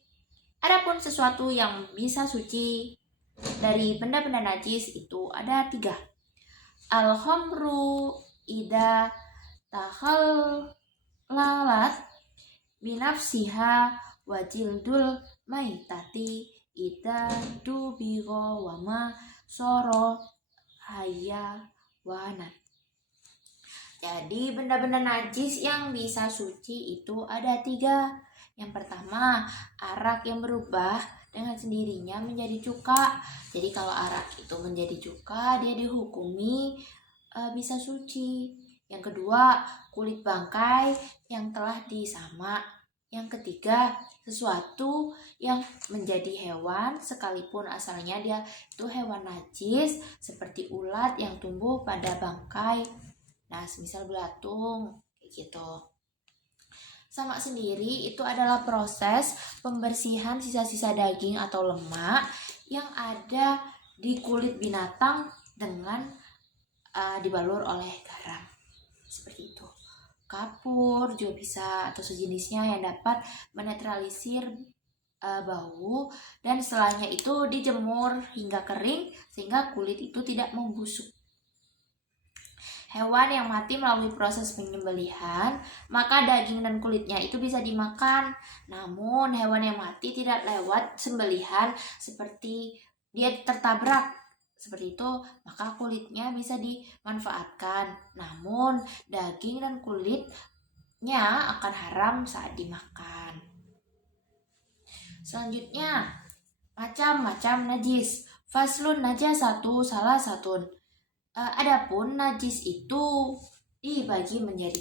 adapun sesuatu yang bisa suci dari benda-benda najis itu ada 3. Al-khamru ida takhallalat binafsiha wajildul maitati ida dubigo wama soro hayawanat. Jadi benda-benda najis yang bisa suci itu ada 3. Yang pertama, arak yang berubah dengan sendirinya menjadi cuka. Jadi kalau arak itu menjadi cuka, dia dihukumi bisa suci. Yang kedua, kulit bangkai yang telah disamak. Yang ketiga, sesuatu yang menjadi hewan sekalipun asalnya dia itu hewan najis seperti ulat yang tumbuh pada bangkai. Nah, semisal belatung kayak gitu. Samak sendiri itu adalah proses pembersihan sisa-sisa daging atau lemak yang ada di kulit binatang dengan dibalur oleh garam. Seperti itu. Kapur juga bisa atau sejenisnya yang dapat menetralisir bau, dan setelahnya itu dijemur hingga kering sehingga kulit itu tidak membusuk. Hewan yang mati melalui proses penyembelihan, maka daging dan kulitnya itu bisa dimakan. Namun hewan yang mati tidak lewat sembelihan seperti dia tertabrak seperti itu, maka kulitnya bisa dimanfaatkan. Namun daging dan kulitnya akan haram saat dimakan. Selanjutnya, macam-macam najis. Faslun najasatu salah satun. Adapun najis itu dibagi menjadi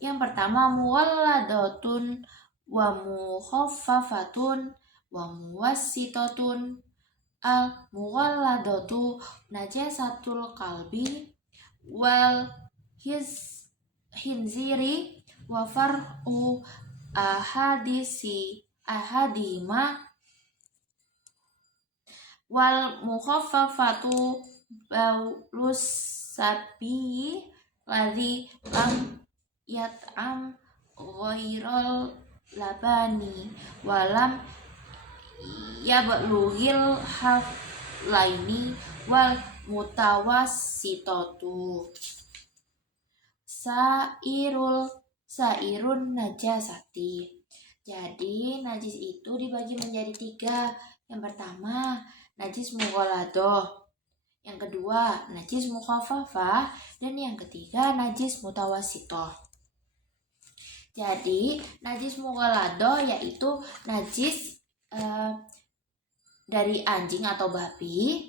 3. Yang pertama, muwalladatun wa mukhaffafatun wa muwassitatun. Al muwalladatu najasatul kalbi wal hinziri wa far'u ahadima wal mukhaffafatu baulus sabi ladzi lam yat'am ghairal labani walam yablughil haflaini wal mutawassitatu. Sairun najasati. Jadi najis itu dibagi menjadi 3. Yang pertama, najis mughaladoh. Yang kedua, najis mukhaffafah, dan yang ketiga, najis mutawassitoh. Jadi, najis mughaladoh yaitu najis dari anjing atau babi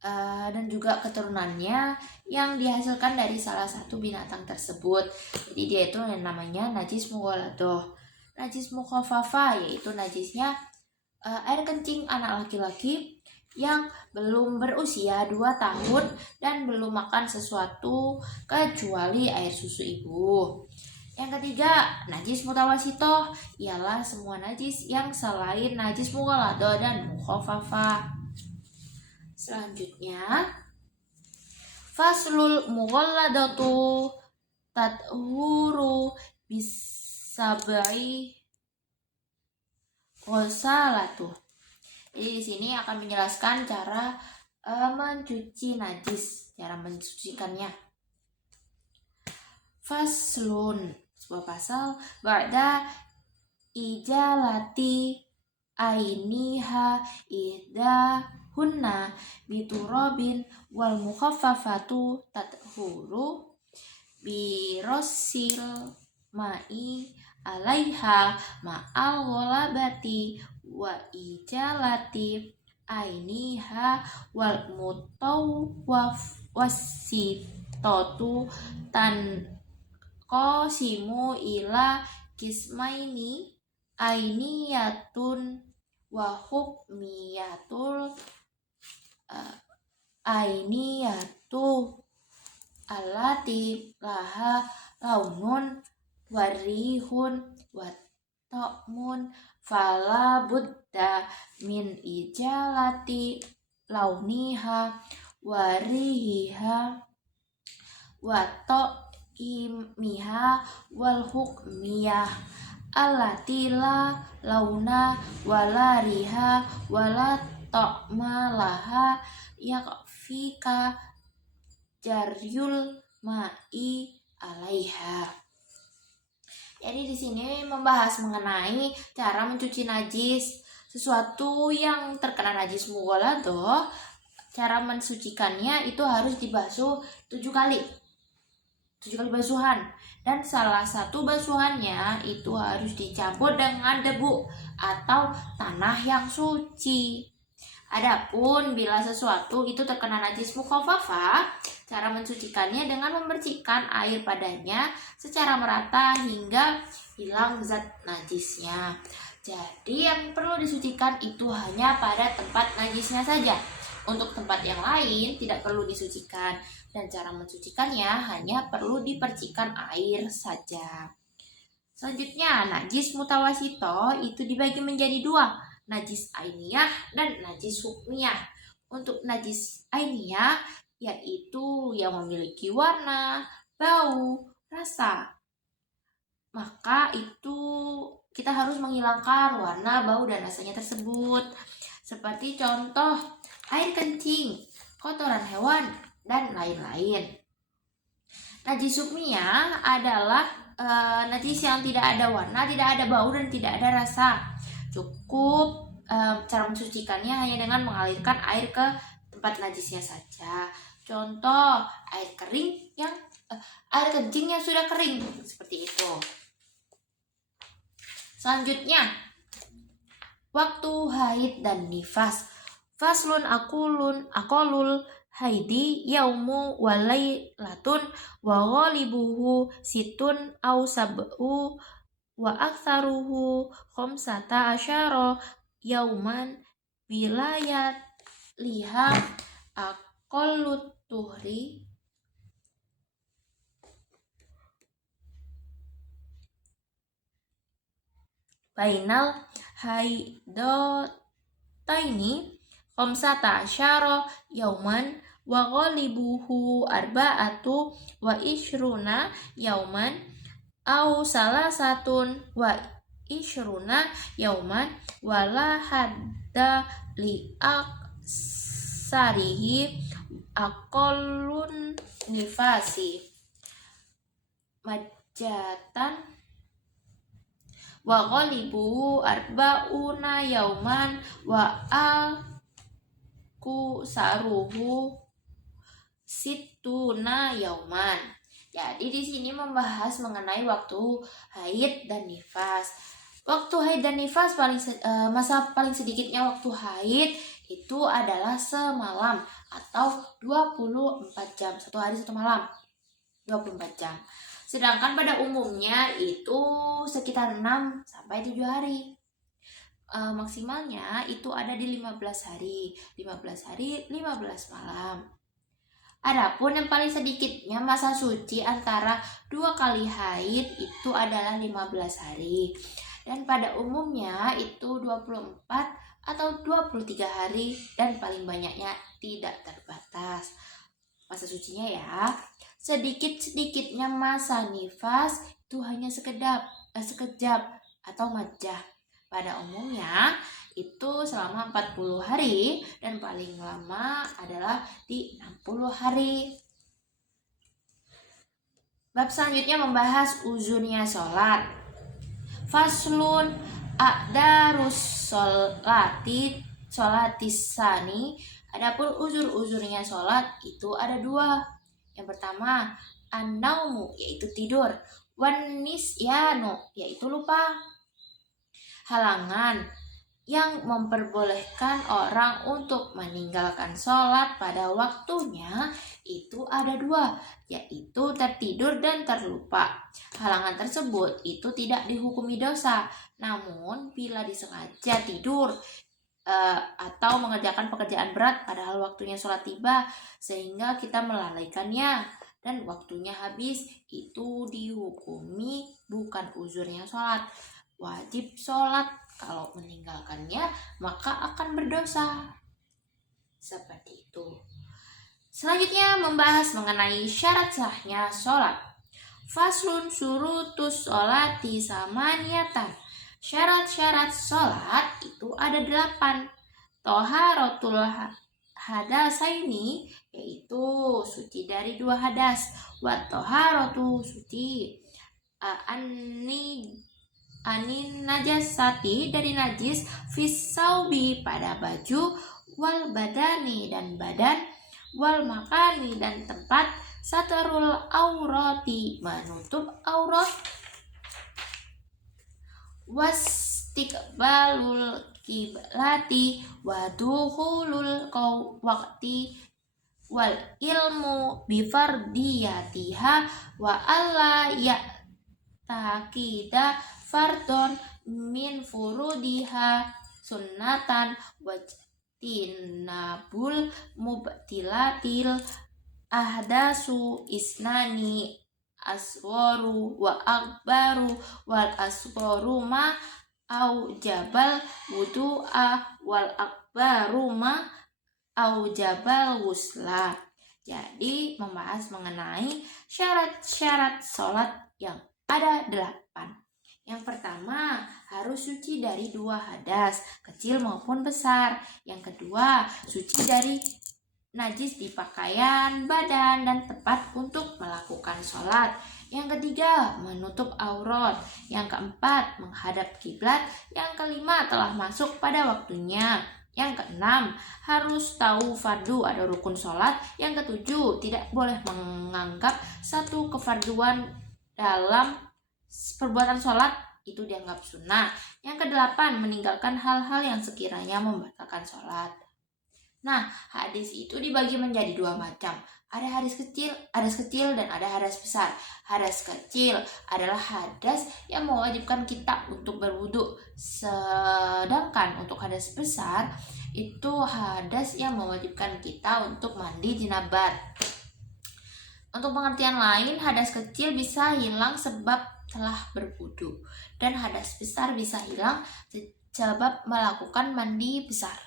dan juga keturunannya yang dihasilkan dari salah satu binatang tersebut. Jadi dia itu yang namanya najis mughaladoh. Najis mukhaffafah yaitu najisnya air kencing anak laki-laki yang belum berusia 2 tahun dan belum makan sesuatu kecuali air susu ibu. Yang ketiga, najis mutawassitoh ialah semua najis yang selain najis mughaladoh dan mukhaffafah. Selanjutnya, faslul mughalladatu tathuru bisab'i ghasalatu. Jadi di sini akan menjelaskan cara mencuci najis, cara mensucikannya. Faslun, sebuah pasal, ba'da ijalati ainiha hunna biturabin wal mukhaffafatu tathuru birosil ma'i alaiha ma'al ghalabati wa ijalati ainiha wal mutawwassitatu tan qasimu ila kismaini ainiyatun wa hukmiyatul ainiyatu allati laha launun warihun wa ta'mun fala budda min ijalati launiha warihiha wa ta'imiha wal hukmiyah allati la launa wala riha wala ta'ma laha yakfika jaryul ma'i alaiha. Jadi di sini membahas mengenai cara mencuci najis. Sesuatu yang terkena najis mughaladoh, cara mensucikannya itu harus dibasuh 7 kali. 7 kali basuhan, dan salah satu basuhannya itu harus dicampur dengan debu atau tanah yang suci. Adapun bila sesuatu itu terkena najis mukhafafah, cara mensucikannya dengan memercikkan air padanya secara merata hingga hilang zat najisnya. Jadi yang perlu disucikan itu hanya pada tempat najisnya saja. Untuk tempat yang lain tidak perlu disucikan, dan cara mensucikannya hanya perlu dipercikkan air saja. Selanjutnya, najis mutawasito itu dibagi menjadi dua, najis ainiyah dan najis hukmiyah. Untuk najis ainiyah yaitu yang memiliki warna, bau, rasa. Maka itu kita harus menghilangkan warna, bau, dan rasanya tersebut. Seperti contoh air kencing, kotoran hewan, dan lain-lain. Najis hukmiyah adalah najis yang tidak ada warna, tidak ada bau, dan tidak ada rasa. Cukup cara mensucikannya hanya dengan mengalirkan air ke tempat najisnya saja. Contoh air kencing yang sudah kering, seperti itu. Selanjutnya, waktu haid dan nifas. Faslun akolul haidi yaumu walailatun wa ghalibuhu situn au sab'u wa aktsaruhu khamsata asyara yauman wilayat liha aqallut tuhri bainal haidotaini khamsata asyara yauman wa ghalibuhu arba'atu wa ishruna yauman au salasatun wa ishruna yauman wala hadda li aksarihi aqallun nifasi majatan wa ghalibuhu arba'una yauman wa aku saruhu situna yauman. Jadi di sini membahas mengenai waktu haid dan nifas. Waktu haid dan nifas masa paling sedikitnya waktu haid itu adalah semalam atau 24 jam. 1 hari 1 malam 24 jam. Sedangkan pada umumnya itu sekitar 6 sampai 7 hari. Maksimalnya itu ada di 15 hari. 15 hari, 15 malam. Adapun yang paling sedikitnya masa suci antara 2 kali haid itu adalah 15 hari. Dan pada umumnya itu 24 atau 23 hari, dan paling banyaknya tidak terbatas masa sucinya ya. Sedikit-sedikitnya masa nifas itu hanya sekejap atau majah. Pada umumnya itu selama 40 hari dan paling lama adalah di 60 hari. Bab selanjutnya membahas uzurnya sholat. Faslun a'darus sholatisani. Adapun uzur-uzurnya sholat itu ada 2. Yang pertama, an-naumu yaitu tidur, wan nisyanu yaitu lupa. Halangan yang memperbolehkan orang untuk meninggalkan sholat pada waktunya itu ada 2, yaitu tertidur dan terlupa. Halangan tersebut itu tidak dihukumi dosa, namun bila disengaja tidur atau mengerjakan pekerjaan berat padahal waktunya sholat tiba sehingga kita melalaikannya dan waktunya habis, itu dihukumi bukan uzurnya sholat, wajib sholat. Kalau meninggalkannya maka akan berdosa. Seperti itu. Selanjutnya membahas mengenai syarat sahnya sholat. Faslun syurutus sholati samaniyatan. Syarat-syarat sholat itu ada 8. Toharatul hadasaini yaitu suci dari 2 hadas. Wa toharatu suci anin najasati dari najis, fisaubi pada baju, wal badani dan badan, wal makani dan tempat, satarul aurati, menutup aurat, wastiqbalul kiblati, waduhulul waqti, wal ilmu bifardiyatiha, wa alla ya takida fardon min furudiha sunnatan wajtinabul mubtilatil ahdasu isnani aswaru wa akbaru, wal aswaru ma au jabal wudu'a, wal akbaru ma au jabal wusla. Jadi membahas mengenai syarat-syarat sholat yang ada 8. Yang pertama, harus suci dari 2 hadas, kecil maupun besar. Yang kedua, suci dari najis di pakaian, badan, dan tempat untuk melakukan sholat. Yang ketiga, menutup aurat. Yang keempat, menghadap kiblat. Yang kelima, telah masuk pada waktunya. Yang keenam, harus tahu fardu ada rukun sholat. Yang ketujuh, tidak boleh menganggap satu kefarduan dalam perbuatan sholat itu dianggap sunnah. Yang kedelapan, meninggalkan hal-hal yang sekiranya membatalkan sholat. Nah, hadis itu dibagi menjadi 2 macam. Ada hadas kecil dan ada hadas besar. Hadas kecil adalah hadas yang mewajibkan kita untuk berwudu. Sedangkan untuk hadas besar itu hadas yang mewajibkan kita untuk mandi jinabat. Untuk pengertian lain, hadas kecil bisa hilang sebab telah berwudu, dan hadas besar bisa hilang sebab melakukan mandi besar.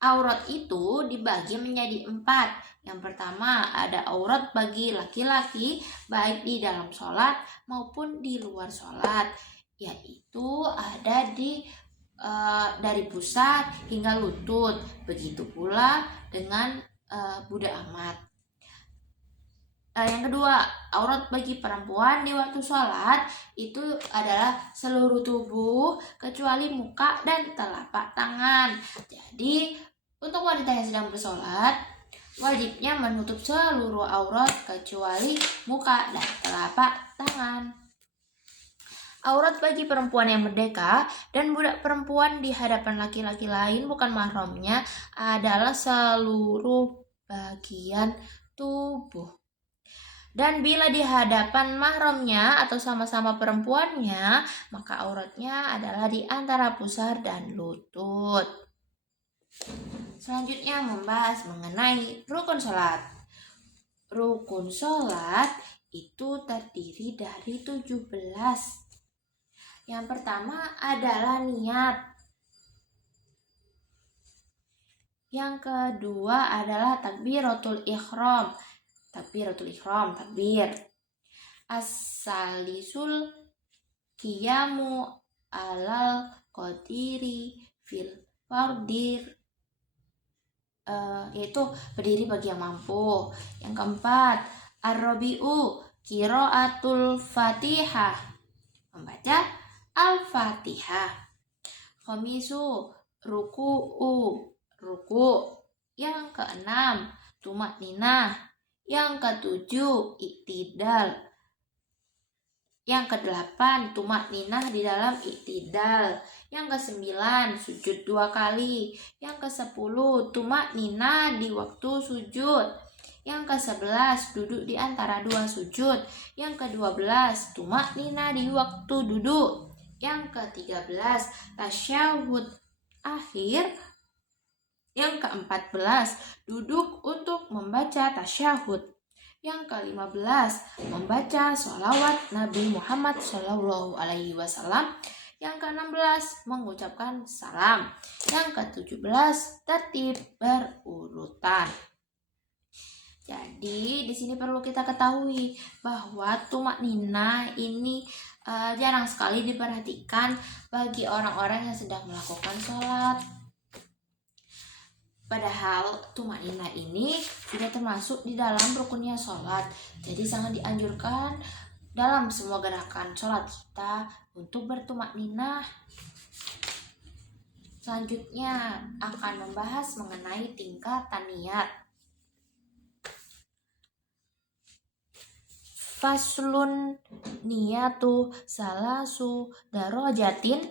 Aurat itu dibagi menjadi 4. Yang pertama, ada aurat bagi laki-laki baik di dalam sholat maupun di luar sholat, yaitu ada dari pusat hingga lutut. Begitu pula dengan budak amat. Yang kedua, aurat bagi perempuan di waktu sholat itu adalah seluruh tubuh kecuali muka dan telapak tangan. Jadi untuk wanita yang sedang bersolat, wajibnya menutup seluruh aurat kecuali muka dan telapak tangan. Aurat bagi perempuan yang merdeka dan budak perempuan di hadapan laki-laki lain bukan mahramnya adalah seluruh bagian tubuh. Dan bila di hadapan mahramnya atau sama-sama perempuannya, maka auratnya adalah di antara pusar dan lutut. Selanjutnya membahas mengenai rukun sholat. Rukun sholat itu terdiri dari 17. Yang pertama adalah niat. Yang kedua adalah takbiratul ihram. Takbir. As-salisul qiyamu alal qadiri fil fardir, yaitu berdiri bagi yang mampu. Yang keempat, ar-rabi'u qiraatul fatihah, membaca al-fatihah. Khamisu ruku. Yang keenam, tumakninah. Yang ketujuh, iktidal. Yang kedelapan, tumakninah di dalam iktidal. Yang kesembilan, sujud 2 kali. Yang ke-10, tumakninah di waktu sujud. Yang ke-11, duduk di antara 2 sujud. Yang ke-12, tumakninah di waktu duduk. Yang ke-13, tasyahud akhir. Yang ke-14, duduk untuk membaca tasyahud. Yang ke-15, membaca sholawat Nabi Muhammad SAW. Yang ke-16, mengucapkan salam. Yang ke-17, tertib berurutan. Jadi di sini perlu kita ketahui bahwa tumakninah ini jarang sekali diperhatikan bagi orang-orang yang sedang melakukan sholat. Padahal tumakninah ini sudah termasuk di dalam rukunnya sholat. Jadi sangat dianjurkan dalam semua gerakan sholat kita untuk bertumakninah. Selanjutnya akan membahas mengenai tingkatan niat. Faslun niyatu salasu darajatin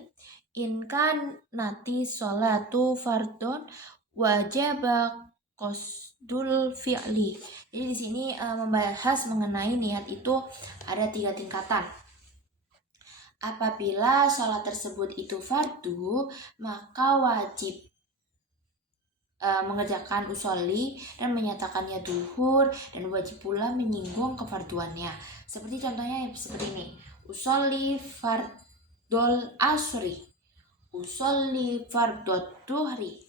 inkan nati sholatu fardon wajaba qasdul fi'li. Jadi di sini membahas mengenai niat itu ada 3 tingkatan. Apabila sholat tersebut itu fardu, maka wajib mengerjakan usolli dan menyatakannya duhur, dan wajib pula menyinggung kefarduannya. Seperti contohnya seperti ini: usolli fardol asri, usolli fardot duhri.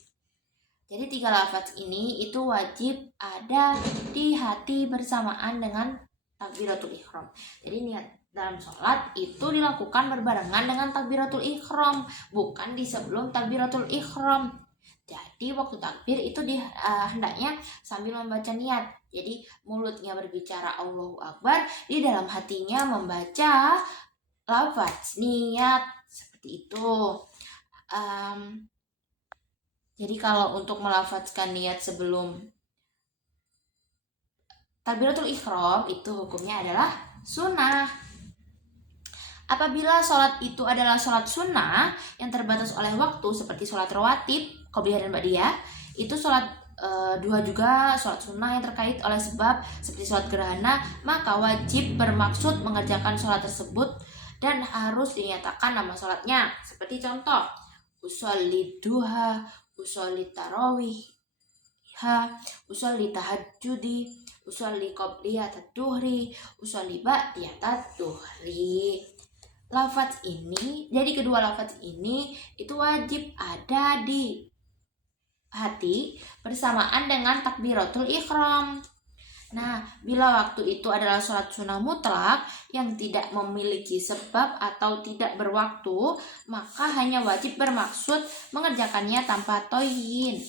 Jadi 3 lafaz ini itu wajib ada di hati bersamaan dengan takbiratul ihram. Jadi niat dalam sholat itu dilakukan berbarengan dengan takbiratul ihram, bukan di sebelum takbiratul ihram. Jadi waktu takbir itu hendaknya sambil membaca niat. Jadi mulutnya berbicara Allahu Akbar, di dalam hatinya membaca lafaz niat, seperti itu. Jadi kalau untuk melafazkan niat sebelum takbiratul ihram itu hukumnya adalah sunnah. Apabila sholat itu adalah sholat sunnah yang terbatas oleh waktu seperti sholat rawatib, qobliyah dan ba'diyah, itu sholat duha juga sholat sunnah yang terkait oleh sebab seperti sholat gerhana, maka wajib bermaksud mengerjakan sholat tersebut dan harus dinyatakan nama sholatnya. Seperti contoh, usolli duha, usolli tarawih, usolli tahajjudi, usolli qobliyah duhri, usolli ba'diyah duhri. Lafaz ini, jadi kedua lafaz ini itu wajib ada di hati bersamaan dengan takbiratul ihram. Nah, bila waktu itu adalah sholat sunnah mutlak yang tidak memiliki sebab atau tidak berwaktu, maka hanya wajib bermaksud mengerjakannya tanpa to'in,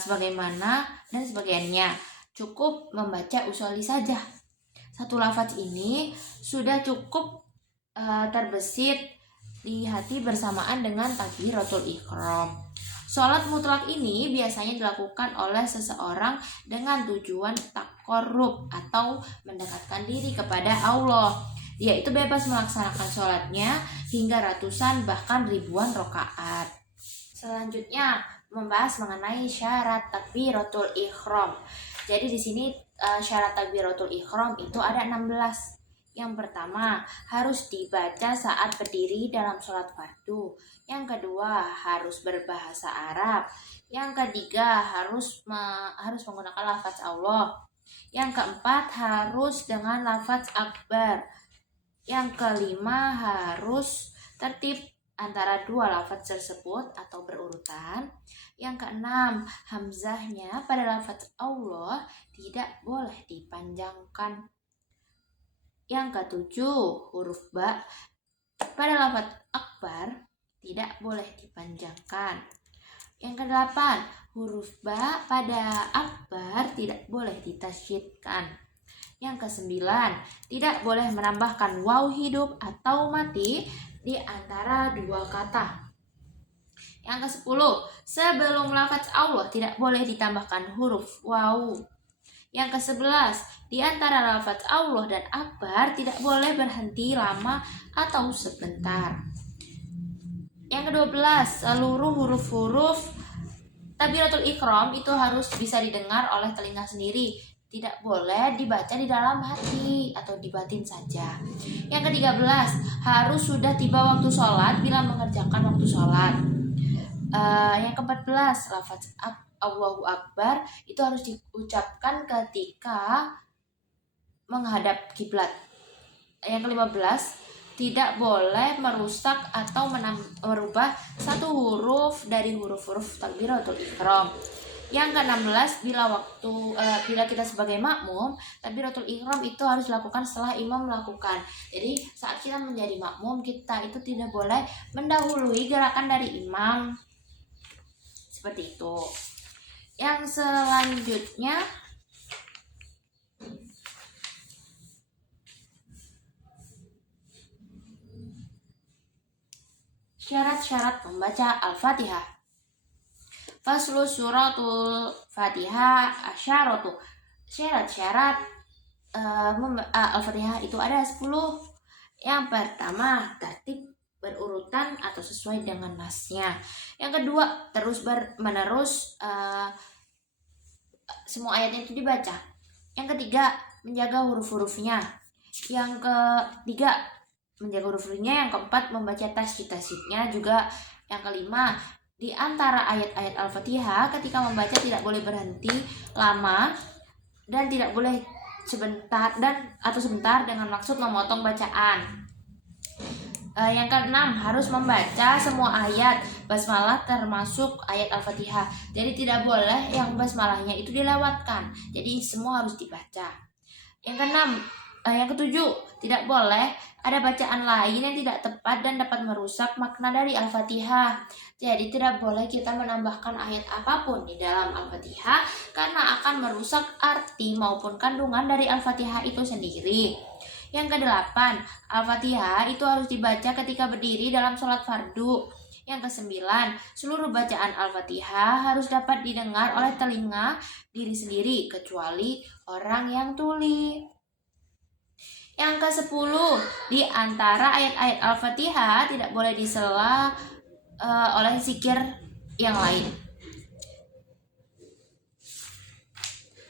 sebagaimana dan sebagainya. Cukup membaca usolli saja. Satu lafaz ini sudah cukup terbesit di hati bersamaan dengan takbiratul ihram. Sholat mutlak ini biasanya dilakukan oleh seseorang dengan tujuan taqarrub atau mendekatkan diri kepada Allah. Dia itu bebas melaksanakan sholatnya hingga ratusan bahkan ribuan rakaat. Selanjutnya membahas mengenai syarat takbiratul ihram. Jadi di sini syarat takbiratul ihram itu ada 16. Yang pertama, harus dibaca saat berdiri dalam sholat fardu. Yang kedua, harus berbahasa Arab. Yang ketiga, harus menggunakan lafaz Allah. Yang keempat, harus dengan lafaz akbar. Yang kelima, harus tertib antara dua lafaz tersebut atau berurutan. Yang keenam, hamzahnya pada lafaz Allah tidak boleh dipanjangkan. Yang ketujuh, huruf ba pada lafaz akbar tidak boleh dipanjangkan. Yang kedelapan, huruf ba pada akbar tidak boleh ditasydidkan. Yang kesembilan, tidak boleh menambahkan waw hidup atau mati di antara dua kata. Yang kesepuluh, sebelum lafaz Allah tidak boleh ditambahkan huruf waw. Yang ke-11, di antara lafaz Allah dan akbar tidak boleh berhenti lama atau sebentar. Yang ke-12, seluruh huruf-huruf takbiratul ihram itu harus bisa didengar oleh telinga sendiri. Tidak boleh dibaca di dalam hati atau di batin saja. Yang ke-13, harus sudah tiba waktu sholat bila mengerjakan waktu sholat. Yang ke-14, lafaz Allahu Akbar itu harus diucapkan ketika menghadap kiblat. Yang ke-15, tidak boleh merusak atau merubah satu huruf dari huruf-huruf takbiratul ihram. Yang ke-16, bila kita sebagai makmum, takbiratul ihram itu harus dilakukan setelah imam melakukan. Jadi saat kita menjadi makmum, kita itu tidak boleh mendahului gerakan dari imam. Seperti itu. Yang selanjutnya syarat-syarat membaca Al-Fatihah. Faslu suratul Fatihah asyaratu. Syarat-syarat Al-Fatihah itu ada 10. Yang pertama, tertib berurutan atau sesuai dengan nasnya. Yang kedua, terus menerus semua ayatnya itu dibaca. Yang ketiga, menjaga huruf-hurufnya. Yang ketiga, menjaga huruf-hurufnya. Yang keempat, membaca tasydid-tasydidnya juga. Yang kelima, di antara ayat-ayat Al-Fatihah ketika membaca tidak boleh berhenti lama dan tidak boleh sebentar dengan maksud memotong bacaan. Yang keenam, harus membaca semua ayat basmalah termasuk ayat Al-Fatihah. Jadi tidak boleh yang basmalahnya itu dilewatkan. Jadi semua harus dibaca. Yang ketujuh, tidak boleh ada bacaan lain yang tidak tepat dan dapat merusak makna dari Al-Fatihah. Jadi tidak boleh kita menambahkan ayat apapun di dalam Al-Fatihah karena akan merusak arti maupun kandungan dari Al-Fatihah itu sendiri. Yang kedelapan, Al-Fatihah itu harus dibaca ketika berdiri dalam sholat fardu. Yang kesembilan, seluruh bacaan Al-Fatihah harus dapat didengar oleh telinga diri sendiri, kecuali orang yang tuli. Yang ke-10, di antara ayat-ayat Al-Fatihah tidak boleh disela oleh zikir yang lain.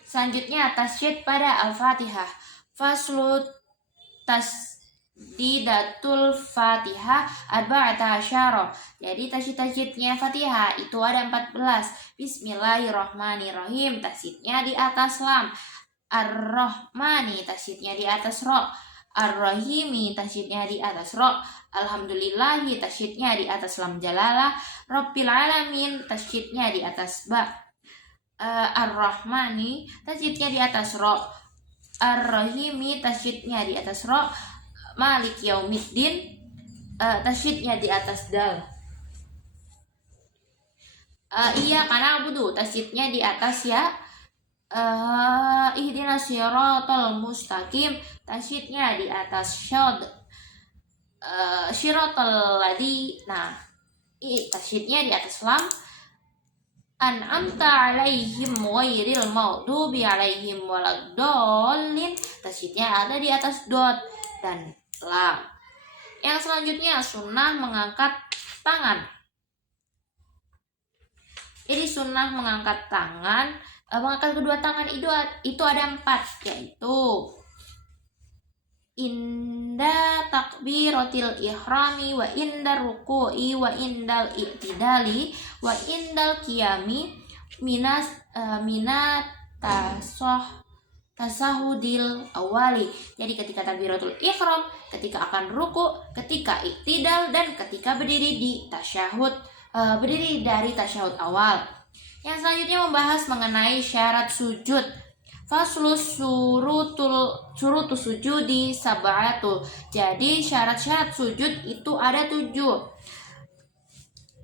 Selanjutnya, tasydid pada Al-Fatihah. Faslut tasdidatul Fatihah arba'ata asyara. Jadi tasydid-tasydidnya Fatihah itu ada 14. Bismillahirrahmanirrahim, tasydidnya di atas lam. Ar-Rahmani, tasydidnya di atas ro. Ar-Rahimi, tasydidnya di atas ro. Alhamdulillahi, tasydidnya di atas lam jalalah. Rabbil alamin, tasydidnya di atas ba. Ar-Rahmani, tasydidnya di atas ro. Ar-Rahimi, tasydidnya di atas ro. Malik yaumiddin, tasydidnya di atas dal. Iya karena budu, tasydidnya di atas ya. Ihdinas siratal mustaqim, tasydidnya di atas syad. Syiratal ladzi, nah tasydidnya di atas lam. An'amta alaihim ghairil maghdubi alaihim waladdallin, tasydidnya ada di atas dot dan lam. Yang selanjutnya, sunnah mengangkat tangan. Jadi sunnah mengangkat tangan, mengangkat kedua tangan itu ada 4, yaitu inda takbiratil ihrami, wa inda ruku'i, wa indal i'tidali, wa indal qiyami, tasahudil awali. Jadi ketika takbiratul ihram, ketika akan ruku, ketika i'tidal, dan ketika berdiri di tasyahud, berdiri dari tasyahud awal. Yang selanjutnya membahas mengenai syarat sujud. Faslus surutus sujudi sab'atu. Jadi syarat-syarat sujud itu ada 7.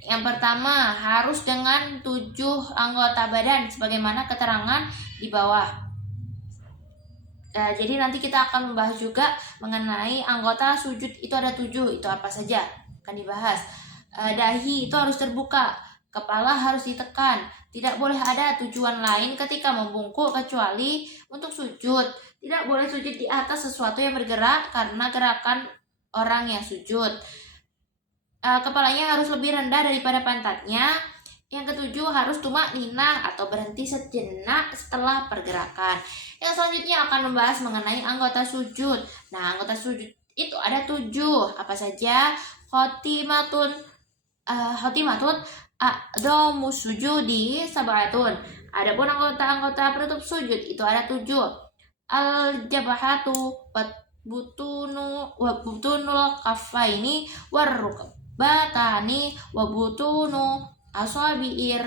Yang pertama, harus dengan 7 anggota badan sebagaimana keterangan di bawah. Jadi nanti kita akan membahas juga mengenai anggota sujud itu ada 7. Itu apa saja akan dibahas. Dahi itu harus terbuka, kepala harus ditekan. Tidak boleh ada tujuan lain ketika membungkuk kecuali untuk sujud. Tidak boleh sujud di atas sesuatu yang bergerak karena gerakan orang yang sujud. Kepalanya harus lebih rendah daripada pantatnya. Yang ketujuh, harus tumakninah atau berhenti sejenak setelah pergerakan. Yang selanjutnya akan membahas mengenai anggota sujud. Nah, anggota sujud itu ada 7. Apa saja? Khotimatun a'dhamus sujudi sab'atun. Adapun anggota-anggota penutup sujud itu ada 7. Al-jabhatu wa butunul kaffaini warrukbatani wa butunu asabi'ir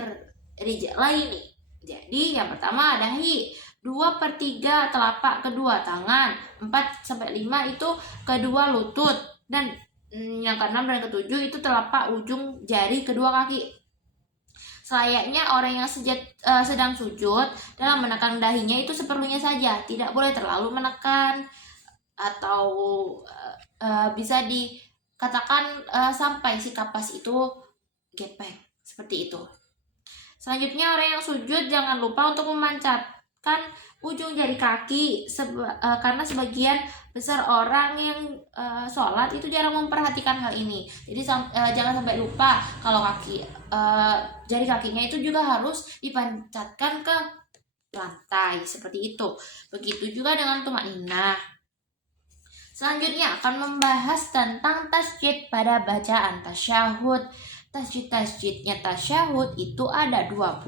rijlaini. Jadi yang pertama dahi, 2/3 telapak kedua tangan, 4-5 itu kedua lutut, dan yang ke-6 dan ke-7 itu telapak ujung jari kedua kaki. Selayaknya orang yang sedang sujud dalam menekan dahinya itu seperlunya saja, tidak boleh terlalu menekan atau bisa dikatakan sampai si kapas itu gepeng, seperti itu. Selanjutnya orang yang sujud jangan lupa untuk memancat. ujung jari kaki karena sebagian besar orang yang sholat itu jarang memperhatikan hal ini. Jadi jangan sampai lupa kalau jari kakinya itu juga harus dipancatkan ke lantai seperti itu. Begitu juga dengan tumaninah. Selanjutnya akan membahas tentang tasjid pada bacaan tasyahud. Tasjid-tasjidnya tasyahud itu ada 21.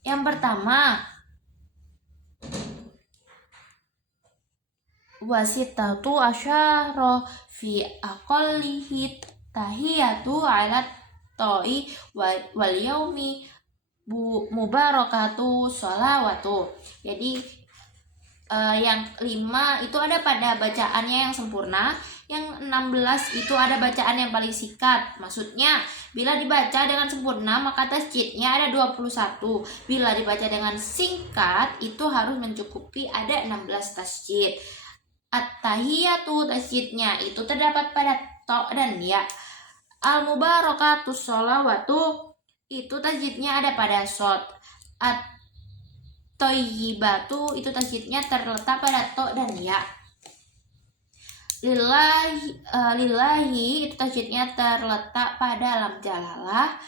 Yang pertama, wasitatu asyara fi aqallihi tahiyatu ala to'i wal yaumi mubarakatu sholawatu. Jadi yang 5 itu ada pada bacaannya yang sempurna, yang 16 itu ada bacaan yang paling singkat. Maksudnya bila dibaca dengan sempurna maka tasjidnya ada 21. Bila dibaca dengan singkat itu harus mencukupi ada 16 tasjid. At-tahiyatu tasjidnya itu terdapat pada to dan ya. Al-mubarakatu sholawatu itu tasjidnya ada pada shod. At-thayyibatu itu tasjidnya terletak pada to dan ya. Lillahi itu tasjidnya terletak pada lam jalalah.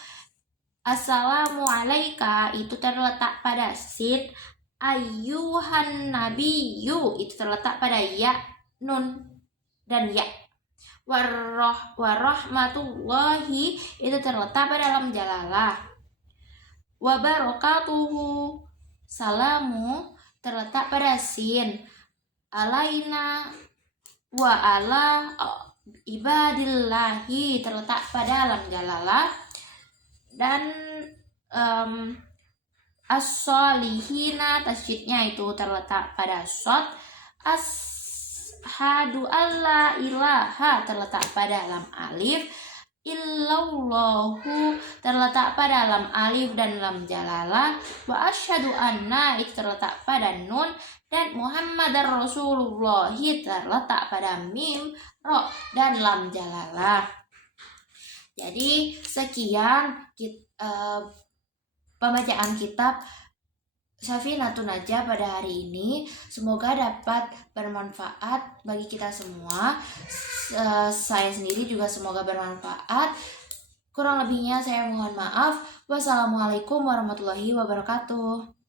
Assalamu alaika itu terletak pada sin. Ayyuhan nabiyyu itu terletak pada ya, nun dan ya. Warahmatullahi itu terletak pada lam jalalah. Wabarakatuhu salamu terletak pada sin. Alaina wa ala ibadillahi terletak pada lam jalalah. Dan as-solihina tasjidnya itu terletak pada shod. Ashadu alla ilaha terletak pada lam alif. Illallahu terletak pada lam alif dan lam jalalah. Wa asyhadu anna itu terletak pada nun. Dan Muhammadar Rasulullah terletak pada mim, ro dan lam jalalah. Jadi sekian pembacaan kitab Safinatun Najah pada hari ini. Semoga dapat bermanfaat bagi kita semua. Saya sendiri juga semoga bermanfaat. Kurang lebihnya saya mohon maaf. Wassalamualaikum warahmatullahi wabarakatuh.